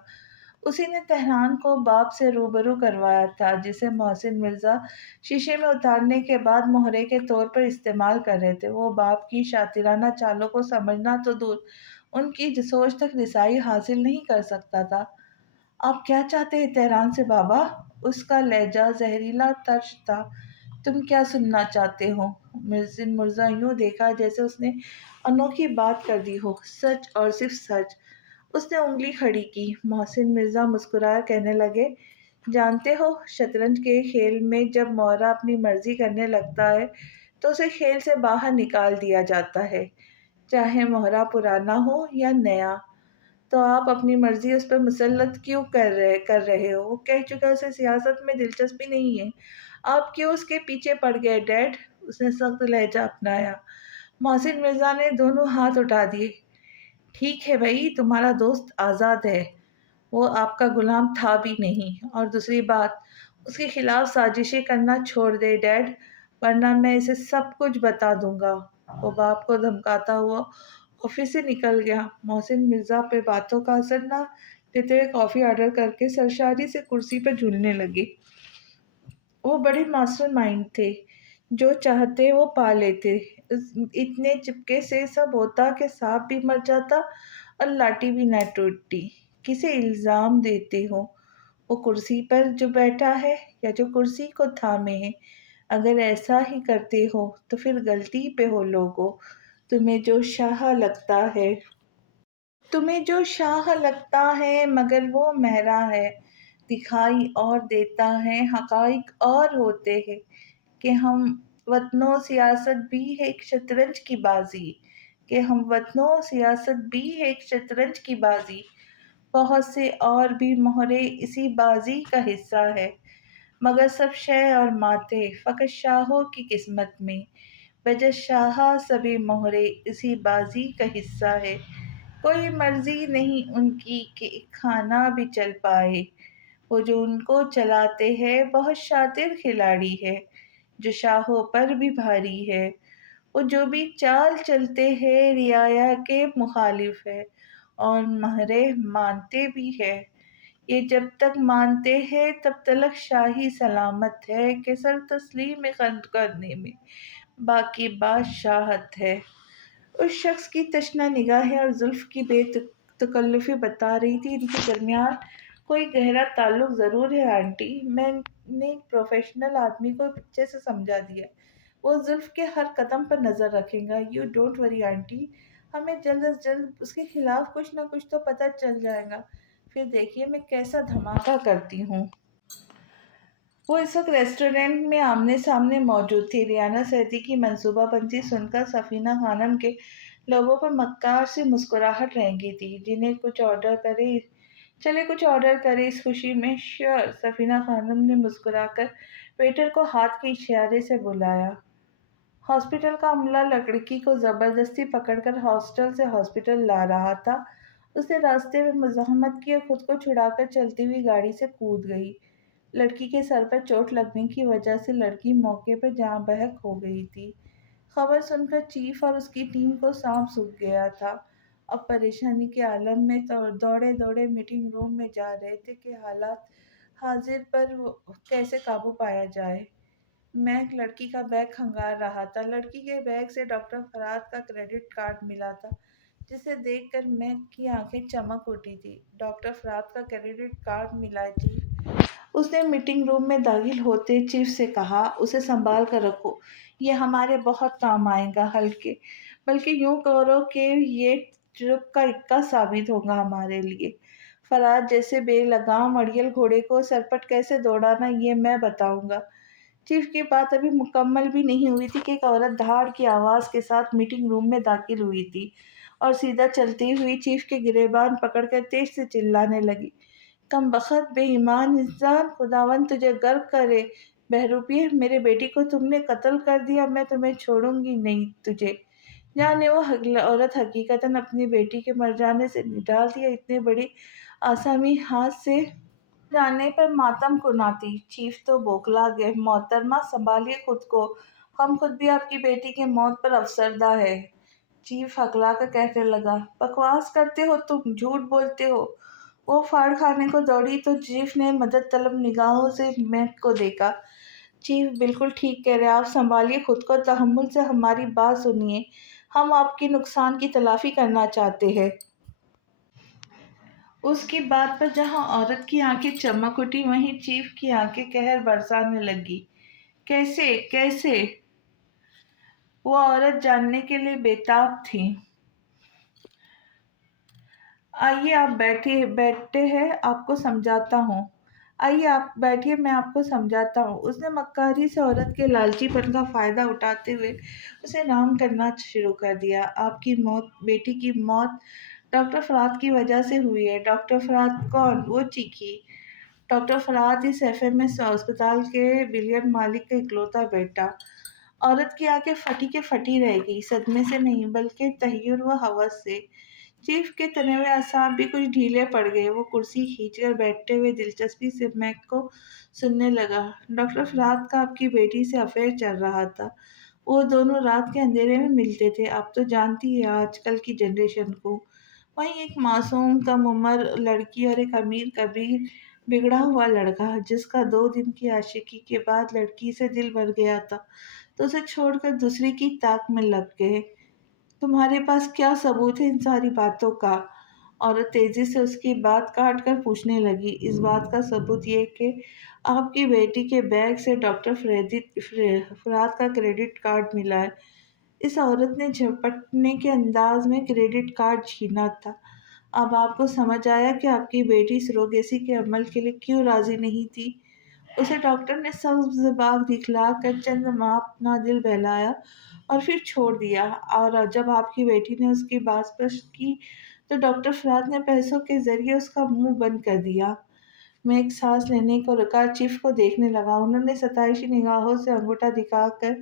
اسی نے تہران کو باپ سے روبرو کروایا تھا، جسے محسن مرزا شیشے میں اتارنے کے بعد مہرے کے طور پر استعمال کر رہے تھے۔ وہ باپ کی شاطرانہ چالوں کو سمجھنا تو دور، ان کی سوچ تک رسائی حاصل نہیں کر سکتا تھا۔ آپ کیا چاہتے ہیں تہران سے بابا؟ اس کا لہجہ زہریلا اور ترش تھا۔ تم کیا سننا چاہتے ہو؟ محسن مرزا یوں دیکھا جیسے اس نے انوکھی بات کر دی ہو۔ سچ اور صرف سچ۔ اس نے انگلی کھڑی کی۔ محسن مرزا مسکرائے کہنے لگے، جانتے ہو، شطرنج کے کھیل میں جب مورا اپنی مرضی کرنے لگتا ہے تو اسے کھیل سے باہر نکال دیا جاتا ہے، چاہے مہرہ پرانا ہو یا نیا۔ تو آپ اپنی مرضی اس پر مسلط کیوں کر رہے ہو؟ وہ کہہ چکا اسے سیاست میں دلچسپی نہیں ہے۔ آپ کیوں اس کے پیچھے پڑ گئے ڈیڈ؟ اس نے سخت لہجہ اپنایا۔ محسن مرزا نے دونوں ہاتھ اٹھا دیے۔ ٹھیک ہے بھائی، تمہارا دوست آزاد ہے، وہ آپ کا غلام تھا بھی نہیں۔ اور دوسری بات، اس کے خلاف سازشیں کرنا چھوڑ دے ڈیڈ، ورنہ میں اسے سب کچھ بتا دوں گا۔ وہ باپ کو دھمکاتا ہوا آفس سے نکل گیا۔ محسن مرزا پہ باتوں کا اثر نہ دیتے ہوئے کافی آرڈر کر کے سرشاری سے کرسی پہ جھولنے لگے۔ وہ بڑے ماسٹر مائنڈ تھے، جو چاہتے وہ پا لیتے۔ اتنے چپکے سے سب ہوتا کہ سانپ بھی مر جاتا اور لاٹھی بھی نہ ٹوٹتی۔ کسے الزام دیتے ہو؟ وہ کرسی پر جو بیٹھا ہے یا جو کرسی کو تھامے ہے؟ اگر ایسا ہی کرتے ہو تو پھر غلطی پہ ہو لوگو۔ تمہیں جو شاہ لگتا ہے مگر وہ مہرا ہے، دکھائی اور دیتا ہے، حقائق اور ہوتے ہیں کہ ہم وطنوں سیاست بھی ہے ایک شطرنج کی بازی، بہت سے اور بھی مہرے اسی بازی کا حصہ ہے، مگر سب شے اور ماتے فقط شاہوں کی قسمت میں، بجز شاہ سبھی مہرے اسی بازی کا حصہ ہے۔ کوئی مرضی نہیں ان کی کہ ایک کھانا بھی چل پائے، وہ جو ان کو چلاتے ہیں بہت شاطر کھلاڑی ہے، جو شاہوں پر بھی بھاری ہے۔ وہ جو بھی چال چلتے ہیں رعایا کے مخالف ہے، اور مہرے مانتے بھی ہے۔ یہ جب تک مانتے ہیں تب تلک شاہی سلامت ہے کہ سر تسلیم کرنے میں باقی بات شاہت ہے۔ اس شخص کی تشنہ نگاہیں اور زلف کی بے تکلفی بتا رہی تھی ان کے درمیان کوئی گہرا تعلق ضرور ہے آنٹی۔ میں نے ایک پروفیشنل آدمی کو اچھے سے سمجھا دیا، وہ زلف کے ہر قدم پر نظر رکھے گا۔ یو ڈونٹ وری آنٹی، ہمیں جلد از جلد اس کے خلاف کچھ نہ کچھ تو پتہ چل جائے گا، پھر دیکھیے میں کیسا دھماکہ کرتی ہوں۔ وہ اس وقت ریسٹورینٹ میں آمنے سامنے موجود تھی۔ ریانہ سیدی کی منصوبہ بندی سن کر سفینہ خانم کے لبوں پر مکار سی مسکراہٹ رنگی تھی۔ چلے کچھ آرڈر کریں اس خوشی میں۔ شیور، سفینہ خانم نے مسکرا کر ویٹر کو ہاتھ کے اشارے سے بلایا۔ ہاسپٹل کا عملہ لڑکی کو زبردستی پکڑ کر ہاسٹل سے ہاسپٹل لا رہا تھا۔ اس نے راستے میں مزاحمت کی اور خود کو چھڑا کر چلتی ہوئی گاڑی سے کود گئی۔ لڑکی کے سر پر چوٹ لگنے کی وجہ سے لڑکی موقع پر جاں بحق ہو گئی تھی۔ خبر سن کر چیف اور اس کی ٹیم کو سانپ سونگھ گیا تھا۔ اب پریشانی کے عالم میں دوڑے میٹنگ روم میں جا رہے تھے کہ حالات حاضر پر کیسے قابو پایا جائے۔ میک لڑکی کا بیگ کھنگال رہا تھا۔ لڑکی کے بیگ سے ڈاکٹر فرات کا کریڈٹ کارڈ ملا تھا، جسے دیکھ کر میک کی آنکھیں چمک اٹھی تھی۔ ڈاکٹر فرات کا کریڈٹ کارڈ ملا جی؟ اس نے میٹنگ روم میں داخل ہوتے چیف سے کہا، اسے سنبھال کر رکھو، یہ ہمارے بہت کام آئے گا، ہلکے بلکہ یوں کرو کہ یہ ٹرپ کا اکا ثابت ہوگا ہمارے لیے۔ فرات جیسے بے لگام اڑیل گھوڑے کو سرپٹ کیسے دوڑانا یہ میں بتاؤں گا۔ چیف کی بات ابھی مکمل بھی نہیں ہوئی تھی کہ ایک عورت دھاڑ کی آواز کے ساتھ میٹنگ روم میں داخل ہوئی تھی اور سیدھا چلتی ہوئی چیف کے گریبان پکڑ کر تیز سے چلانے لگی، کم بخت بے ایمان انسان، خداوند تجھے غرق کرے، بہروپیے، میرے بیٹی کو تم نے قتل کر دیا، میں تمہیں چھوڑوں گی نہیں تجھے۔ جانے وہ عورت حقیقتاً اپنی بیٹی کے مر جانے سے نڈال دیا، اتنی بڑی آسامی ہاتھ سے جانے پر ماتم کناتی۔ چیف تو بوکھلا گئے۔ محترمہ سنبھالیے خود کو، ہم خود بھی آپ کی بیٹی کی موت پر افسردہ ہے۔ چیف ہکلا کر کہنے لگا، بکواس کرتے ہو تم، جھوٹ بولتے ہو۔ وہ پھاڑ کھانے کو دوڑی تو چیف نے مدد طلب نگاہوں سے میک کو دیکھا۔ چیف بالکل ٹھیک کہہ رہے، آپ سنبھالیے خود کو، تحمل سے ہماری بات سنیے، ہم آپ کے نقصان کی تلافی کرنا چاہتے ہیں۔ اس کی بات پر جہاں عورت کی آنکھیں چمک اٹھی وہیں چیف کی آنکھیں قہر برسانے لگی۔ کیسے کیسے؟ وہ عورت جاننے کے لیے بےتاب تھی۔ آئیے آپ بیٹھے ہیں، آپ کو سمجھاتا ہوں۔ آئیے آپ بیٹھیے، میں آپ کو سمجھاتا ہوں۔ اس نے مکاری سے عورت کے لالچی پن کا فائدہ اٹھاتے ہوئے اسے نام کرنا شروع کر دیا۔ آپ کی موت، بیٹی کی موت ڈاکٹر فرات کی وجہ سے ہوئی ہے۔ ڈاکٹر فرات کون؟ وہ چیخی۔ ڈاکٹر فرات اس ایف ایم ایس اسپتال کے بلین مالک کا اکلوتا بیٹا۔ عورت کی آنکھیں پھٹی کے پھٹی رہ گئی، صدمے سے نہیں بلکہ تحیر و ہوس سے۔ چیف کے تنے ہوئے اعصاب بھی کچھ ڈھیلے پڑ گئے۔ وہ کرسی کھینچ کر بیٹھتے ہوئے دلچسپی سے میک کو سننے لگا۔ ڈاکٹر فرات کا آپ کی بیٹی سے افیئر چل رہا تھا، وہ دونوں رات کے اندھیرے میں ملتے تھے۔ آپ تو جانتی ہیں آج کل کی جنریشن کو۔ وہیں ایک معصوم کم عمر لڑکی اور ایک امیر کبیر بگڑا ہوا لڑکا، جس کا 2 دن کی عاشقی کے بعد لڑکی سے دل بھر گیا تھا تو اسے چھوڑ کر دوسری کی طاق میں لگ گئے۔ تمہارے پاس کیا ثبوت ہے ان ساری باتوں کا؟ عورت تیزی سے اس کی بات کاٹ کر پوچھنے لگی۔ اس بات کا ثبوت یہ کہ آپ کی بیٹی کے بیگ سے ڈاکٹر فرات کا کریڈٹ کارڈ ملا ہے۔ اس عورت نے جھپٹنے کے انداز میں کریڈٹ کارڈ چھینا تھا۔ اب آپ کو سمجھ آیا کہ آپ کی بیٹی سروگیسی کے عمل کے لیے کیوں راضی نہیں تھی۔ اسے ڈاکٹر نے سبز باغ دکھلا کر چند ماہ اپنا دل بہلایا اور پھر چھوڑ دیا، اور جب آپ کی بیٹی نے اس کی بات پرست کی تو ڈاکٹر فرات نے پیسوں کے ذریعے اس کا منہ بند کر دیا۔ میں ایک سانس لینے کو رکا، چیف کو دیکھنے لگا۔ انہوں نے ستائشی نگاہوں سے انگوٹھا دکھا کر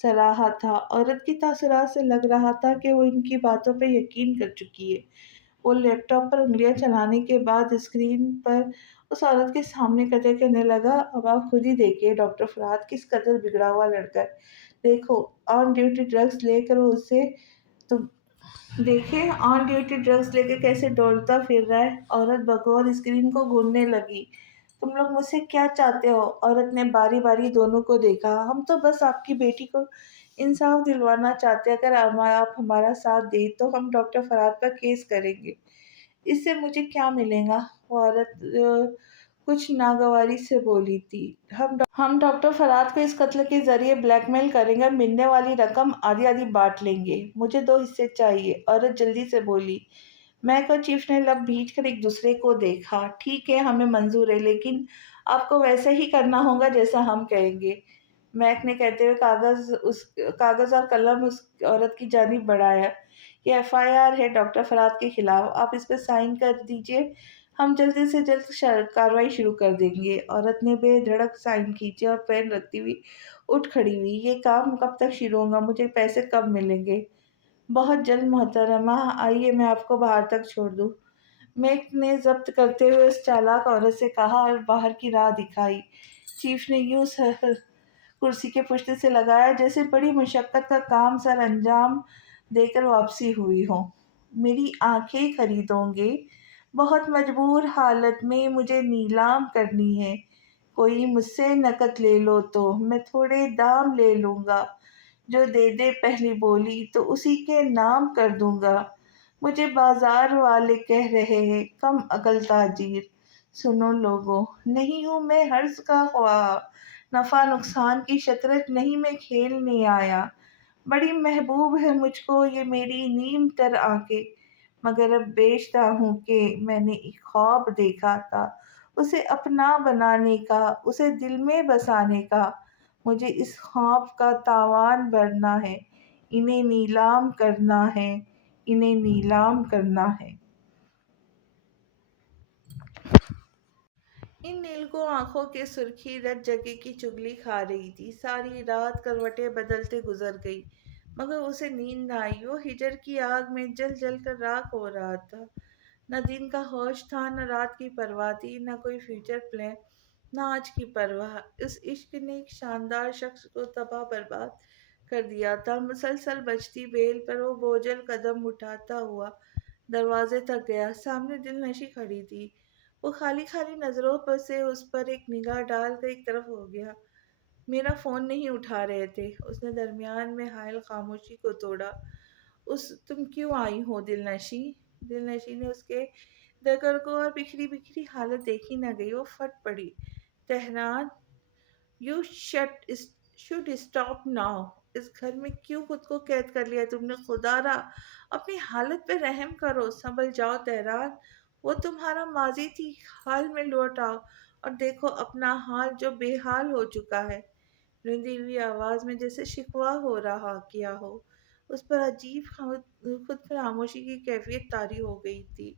سراہا تھا۔ عورت کی تاثرات سے لگ رہا تھا کہ وہ ان کی باتوں پہ یقین کر چکی ہے۔ وہ لیپ ٹاپ پر انگلیاں چلانے کے بعد اسکرین پر اس عورت کے سامنے قطع کرنے لگا۔ اب آپ خود ہی دیکھیے ڈاکٹر فرات کس قدر بگڑا ہوا لڑکا ہے۔ دیکھو آن ڈیوٹی ڈرگز لے کر اسے تم دیکھیں آن ڈیوٹی ڈرگز لے کے کیسے ڈولتا پھر رہا ہے۔ عورت بغور اسکرین کو گھورنے لگی۔ تم لوگ مجھ سے کیا چاہتے ہو؟ عورت نے باری باری دونوں کو دیکھا۔ ہم تو بس آپ کی بیٹی کو انصاف دلوانا چاہتے ہیں، اگر آپ ہمارا ساتھ دیں تو ہم ڈاکٹر فرات پر کیس کریں گے۔ اس سے مجھے کیا ملے گا؟ وہ عورت کچھ ناگواری سے بولی تھی۔ ہم ڈاکٹر فرات کو اس قتل کے ذریعے بلیک میل کریں گے اور ملنے والی رقم آدھی آدھی بانٹ لیں گے۔ مجھے 2 حصے چاہیے، عورت جلدی سے بولی۔ میک اور چیف نے لب بھیج کر ایک دوسرے کو دیکھا۔ ٹھیک ہے، ہمیں منظور ہے، لیکن آپ کو ویسا ہی کرنا ہوگا جیسا ہم کہیں گے۔ میک نے کہتے ہوئے کاغذ اور قلم اس عورت کی جانب بڑھایا۔ یہ ایف آئی آر ہے ڈاکٹر فرات کے خلاف، آپ اس پہ سائن کر دیجئے، ہم جلد سے جلد کارروائی شروع کر دیں گے۔ عورت نے بے دھڑک سائن کیجئے اور پین رکھتی ہوئی اٹھ کھڑی ہوئی۔ یہ کام کب تک شروع ہوگا؟ مجھے پیسے کب ملیں گے؟ بہت جلد محترمہ، آئیے میں آپ کو باہر تک چھوڑ دوں۔ میک نے ضبط کرتے ہوئے اس چالاک عورت سے کہا اور باہر کی راہ دکھائی۔ چیف نے یوں سر کرسی کے پشت سے لگایا جیسے بڑی مشقت کا کام سر انجام دے کر واپسی ہوئی ہو۔ میری آنکھیں خریدو گے؟ بہت مجبور حالت میں مجھے نیلام کرنی ہے۔ کوئی مجھ سے نقد لے لو تو میں تھوڑے دام لے لوں گا، جو دے دے پہلی بولی تو اسی کے نام کر دوں گا۔ مجھے بازار والے کہہ رہے ہیں کم عقل تاجر، سنو لوگوں، نہیں ہوں میں حرض کا خواہاں، نفع نقصان کی شطرنج نہیں میں کھیلنے آیا۔ بڑی محبوب ہے مجھ کو یہ میری نیم تر آنکھیں، مگر اب بیچتا ہوں کہ میں نے ایک خواب دیکھا تھا اسے اپنا بنانے کا، اسے دل میں بسانے کا۔ مجھے اس خواب کا تاوان بھرنا ہے، انہیں نیلام کرنا ہے، انہیں نیلام کرنا ہے۔ ان نیلگوں آنکھوں کی سرخی رت جگہ کی چگلی کھا رہی تھی۔ ساری رات کروٹیں بدلتے گزر گئی مگر اسے نیند نہ آئی۔ وہ ہجر کی آگ میں جل جل کر راکھ ہو رہا تھا۔ نہ دن کا ہوش تھا، نہ رات کی پرواہ تھی، نہ کوئی فیوچر پلان، نہ آج کی پرواہ۔ اس عشق نے ایک شاندار شخص کو تباہ برباد کر دیا تھا۔ مسلسل بجتی بیل پر وہ بوجھل قدم اٹھاتا ہوا دروازے تک گیا۔ سامنے دل نشیں کھڑی تھی۔ وہ خالی خالی نظروں پر سے اس پر ایک نگاہ ڈال کر ایک طرف ہو گیا۔ میرا فون نہیں اٹھا رہے تھے، اس نے درمیان میں حائل خاموشی کو توڑا۔ تم کیوں آئی ہو دل نشیں؟ دل نشیں نے اس کے دگرگوں اور بکھری بکھری حالت دیکھی نہ گئی، وہ پھٹ پڑی۔ Tehran, you should stop now. اس گھر میں کیوں خود کو قید کر لیا تم نے؟ خدا را اپنی حالت پہ رحم کرو، سنبھل جاؤ تہران۔ وہ تمہارا ماضی تھی، حال میں لوٹ آؤ اور دیکھو اپنا حال جو بے حال ہو چکا ہے۔ رندی ہوئی آواز میں جیسے شکوہ ہو رہا کیا ہو، اس پر عجیب خود فراموشی کی کیفیت طاری ہو گئی تھی۔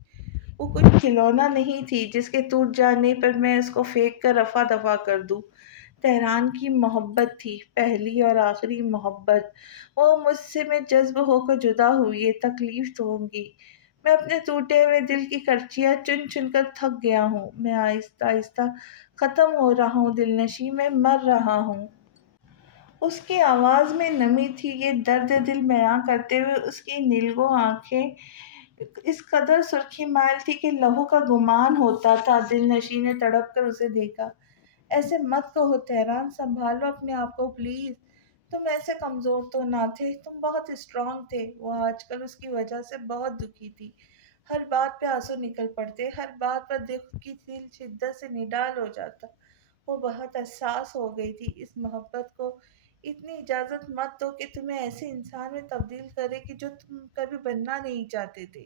وہ کوئی کھلونا نہیں تھی جس کے ٹوٹ جانے پر میں اس کو پھینک کر رفع دفع کر دوں۔ تہران کی محبت تھی، پہلی اور آخری محبت۔ وہ مجھ سے میں جذب ہو کر جدا ہوئی ہے، تکلیف تو ہوگی۔ میں اپنے ٹوٹے ہوئے دل کی کرچیاں چن چن کر تھک گیا ہوں۔ میں آہستہ آہستہ ختم ہو رہا ہوں دل نشیں، میں مر رہا ہوں۔ اس کی آواز میں نمی تھی، یہ درد دل بیاں کرتے ہوئے اس کی نیلگوں آنکھیں اس قدر سرخی مائل تھی کہ لہو کا گمان ہوتا تھا۔ دل نشیں نے تڑپ کر اسے دیکھا۔ ایسے مت کہو تہران، سنبھالو اپنے آپ کو پلیز۔ تم ایسے کمزور تو نہ تھے، تم بہت اسٹرانگ تھے۔ وہ آج کل اس کی وجہ سے بہت دکھی تھی۔ ہر بات پہ آنسو نکل پڑتے، ہر بات پر دل کی دل شدت سے نڈال ہو جاتا۔ وہ بہت حساس ہو گئی تھی۔ اس محبت کو اتنی اجازت مت دو کہ تمہیں ایسے انسان میں تبدیل کرے کہ جو تم کبھی بننا نہیں چاہتے تھے۔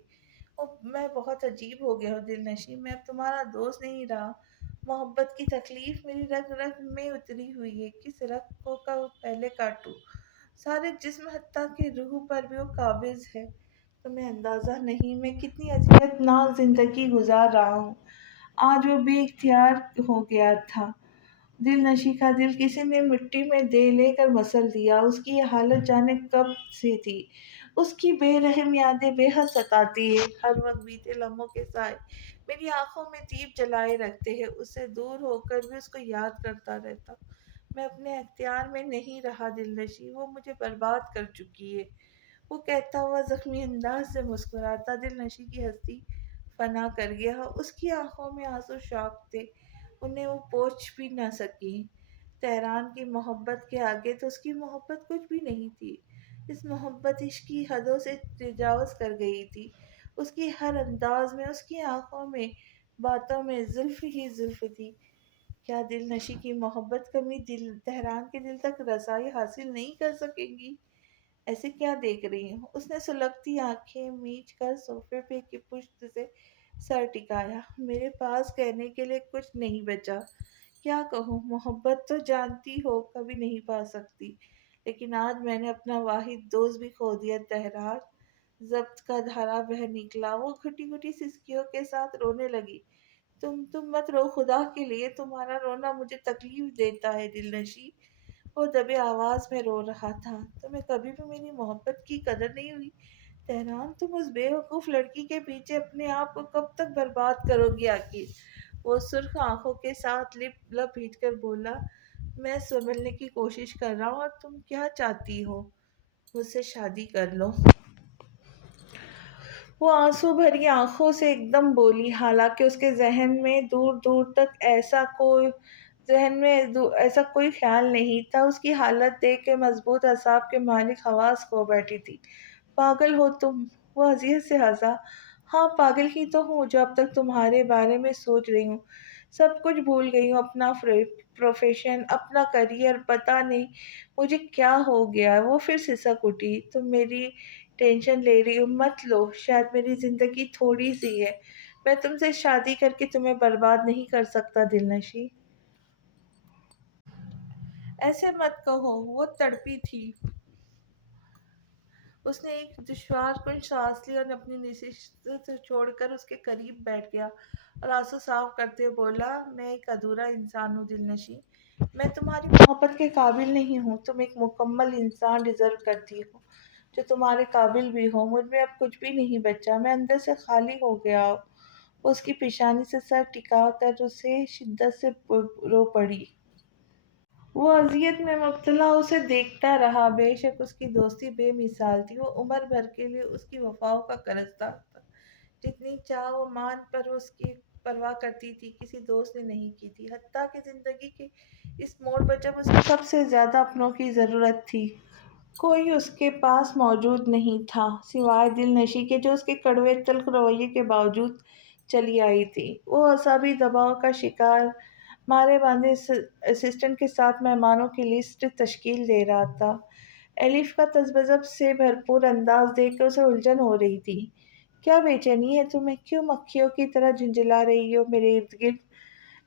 میں بہت عجیب ہو گیا ہوں دل نشیں، میں اب تمہارا دوست نہیں رہا۔ محبت کی تکلیف میری رگ رگ میں اتری ہوئی ہے، کس رگ کو پہلے کاٹوں؟ سارے جسم حتیٰ کہ روح پر بھی وہ قابض ہے۔ تمہیں اندازہ نہیں میں کتنی اذیت ناک زندگی گزار رہا ہوں۔ آج وہ بے اختیار ہو گیا تھا۔ دل نشیں کا دل کسی نے مٹی میں دے لے کر مسل دیا۔ اس کی یہ حالت جانے کب سے تھی۔ اس کی بے رحم یادیں بے حد ستاتی ہے۔ ہر وقت بیتے لمحوں کے سائے میری آنکھوں میں دیپ جلائے رکھتے ہیں۔ اس سے دور ہو کر بھی اس کو یاد کرتا رہتا ہوں۔ میں اپنے اختیار میں نہیں رہا دل نشیں، وہ مجھے برباد کر چکی ہے۔ وہ کہتا ہوا زخمی انداز سے مسکراتا۔ دل نشیں کی ہستی فنا کر گیا۔ اس کی آنکھوں میں آنسو شاخ تھے، انہیں وہ پوچھ بھی نہ سکی۔ تہران کی محبت کے آگے تو اس کی محبت کچھ بھی نہیں تھی۔ اس محبت عشق کی حدوں سے تجاوز کر گئی تھی۔ اس کی ہر انداز میں، اس کی آنکھوں میں، باتوں میں زلف ہی زلف تھی۔ کیا دل نشیں کی محبت کبھی تہران کے دل تک رسائی حاصل نہیں کر سکے گی؟ ایسے کیا دیکھ رہی ہوں؟ اس نے سلگتی آنکھیں میچ کر صوفے پہ کی پشت سے سر ٹکایا۔ میرے پاس کہنے کے لیے کچھ نہیں بچا۔ کیا کہوں؟ محبت تو جانتی ہو کبھی نہیں پا سکتی، لیکن آج میں نے اپنا واحد دوست بھی کھو دیا تہران۔ ضبط کا دھارا بہہ نکلا۔ وہ گھٹی گھٹی سسکیوں کے ساتھ رونے لگی۔ تم مت رو خدا کے لیے، تمہارا رونا مجھے تکلیف دیتا ہے دل نشیں۔ وہ دبے آواز میں رو رہا تھا۔ تمہیں کبھی بھی میری محبت کی قدر نہیں ہوئی تہران؟ تم اس بے وقوف لڑکی کے پیچھے اپنے آپ کو کب تک برباد کرو گی آخر؟ وہ سرخ آنکھوں کے ساتھ لب پیٹ کر بولا، میں سنبھلنے کی کوشش کر رہا ہوں اور تم کیا چاہتی ہو؟ مجھ سے شادی کر لو۔ وہ آنسو بھری آنکھوں سے ایک دم بولی، حالانکہ اس کے ذہن میں دور دور تک ایسا کوئی خیال نہیں تھا۔ اس کی حالت دیکھ کے مضبوط اعصاب کے مالک حواس کھو بیٹھی تھی۔ پاگل ہو تم؟ وہ اذیت سے ہنسا۔ ہاں پاگل ہی تو ہوں جو اب تک تمہارے بارے میں سوچ رہی ہوں، سب کچھ بھول گئی ہوں، اپنا پروفیشن، اپنا کریئر، پتہ نہیں مجھے کیا ہو گیا۔ وہ پھر سسک اٹھی، تم میری ٹینشن لے رہی ہو، مت لو، شاید میری زندگی تھوڑی سی ہے، میں تم سے شادی کر کے تمہیں برباد نہیں کر سکتا دل نشی۔ ایسے مت کہو، وہ تڑپی تھی، اس نے ایک دشوار کن سانس لی اور اپنی نشست چھوڑ کر اس کے قریب بیٹھ گیا اور آنسو صاف کرتے ہوئے بولا، میں ایک ادھورا انسان ہوں دل نشیں، میں تمہاری محبت کے قابل نہیں ہوں، تم ایک مکمل انسان ڈیزرو کرتی ہو جو تمہارے قابل بھی ہو، مجھ میں اب کچھ بھی نہیں بچا، میں اندر سے خالی ہو گیا ہوں۔ وہ اس کی پیشانی سے سر ٹکا کر اسے شدت سے رو پڑی۔ وہ اذیت میں مبتلا اسے دیکھتا رہا، بے شک اس کی دوستی بے مثال تھی، وہ عمر بھر کے لیے اس کی وفاؤں کا قرضدار تھا، جتنی چاہ وہ مان پر اس کی پرواہ کرتی تھی کسی دوست نے نہیں کی تھی، حتیٰ کہ زندگی کے اس موڑ پر جب اسے سب سے زیادہ اپنوں کی ضرورت تھی۔ کوئی اس کے پاس موجود نہیں تھا سوائے دل نشیں کے، جو اس کے کڑوے تلخ رویے کے باوجود چلی آئی تھی۔ وہ اعصابی دباؤ کا شکار مارے باندھے اسسٹنٹ کے ساتھ مہمانوں کی لسٹ تشکیل دے رہا تھا۔ ایلف کا تذبذب سے بھرپور انداز دیکھ کر اسے الجھن ہو رہی تھی۔ کیا بے چینی ہے تمہیں؟ کیوں مکھیوں کی طرح جھنجھلا رہی ہو میرے ارد گرد؟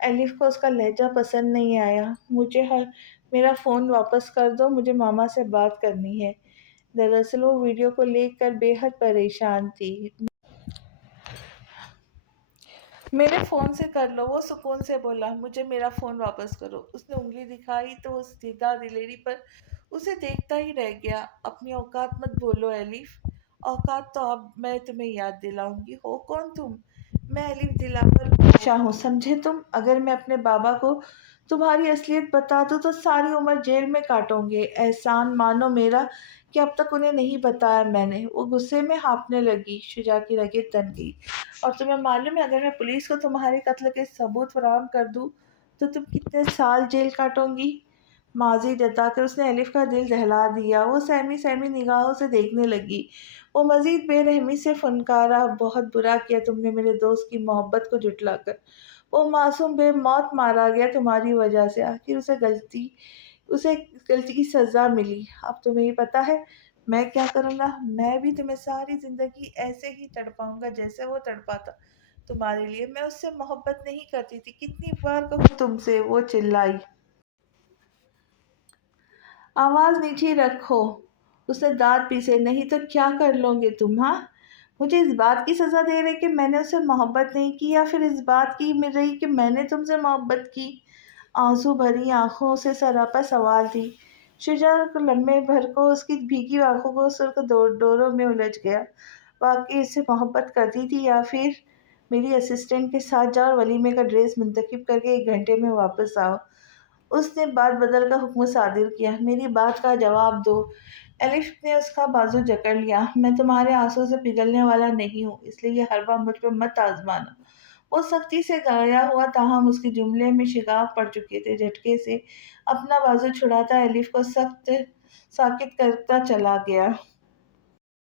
ایلف کو اس کا لہجہ پسند نہیں آیا۔ میرا فون واپس کر دو، مجھے ماما سے بات کرنی ہے۔ دراصل وہ ویڈیو کو لے کر بے حد پریشان تھی۔ میرے فون سے کر لو، وہ سکون سے بولا۔ مجھے میرا فون واپس کرو۔ اس نے انگلی دکھائی تو وہ سیدھا دلیری پر اسے دیکھتا ہی رہ گیا۔ اپنی اوقات مت بولو ایلف، اوقات تو اب میں تمہیں یاد دلاؤں گی۔ ہو کون تم؟ میں ایلف دلاور بادشاہ ہوں، سمجھے تم؟ اگر میں اپنے بابا کو تمہاری اصلیت بتا دوں تو ساری عمر جیل میں کاٹوں گے۔ احسان مانو میرا کہ اب تک انہیں نہیں بتایا میں نے۔ وہ غصے میں ہانپنے لگی، شجاع کی رگیں تن گئی۔ اور تمہیں معلوم ہے اگر میں پولیس کو تمہارے قتل کے ثبوت فراہم کر دوں تو تم کتنے سال جیل کاٹو گی؟ ماضی جتا کر اس نے ایلف کا دل دہلا دیا۔ وہ سہمی سہمی نگاہوں سے دیکھنے لگی۔ وہ مزید بے رحمی سے فنکارا، بہت برا کیا تم نے میرے دوست کی محبت کو جھٹلا کر۔ وہ معصوم بے موت مارا گیا تمہاری وجہ سے، آخر اسے غلطی کی سزا ملی۔ اب تمہیں یہ پتا ہے میں کیا کروں گا؟ میں بھی تمہیں ساری زندگی ایسے ہی تڑپاؤں گا جیسے وہ تڑپا تھا تمہارے لیے۔ میں اس سے محبت نہیں کرتی تھی، کتنی بار کہوں تم سے، وہ چلائی۔ آواز نیچی رکھو، اس نے دانت پیسے۔ نہیں تو کیا کر لو گے تم؟ ہاں، مجھے اس بات کی سزا دے رہے کہ میں نے اس سے محبت نہیں کی، یا پھر اس بات کی مل رہی کہ میں نے تم سے محبت کی؟ آنسو بھری آنکھوں سے سراپا سوال تھی۔ شجاع لمحے بھر کو اس کی بھیگی آنکھوں کو سرخ ڈوروں میں الجھ گیا۔ واقعی اس سے محبت کرتی تھی، یا پھر میری اسسٹنٹ کے ساتھ جاؤ اور ولیمے کا ڈریس منتخب کر کے 1 گھنٹے میں واپس آؤ۔ اس نے بات بدل کا حکم صادر کیا۔ میری بات کا جواب دو۔ ایلف نے اس کا بازو جکڑ لیا۔ میں تمہارے آنسوں سے پگھلنے والا نہیں ہوں، اس لیے یہ حربہ مجھ پہ مت آزمانا۔ وہ سختی سے گایا ہوا تاہم اس کے جملے میں شگاف پڑ چکے تھے۔ جھٹکے سے اپنا بازو چھڑاتا ایلف کو ساکت کرتا چلا گیا۔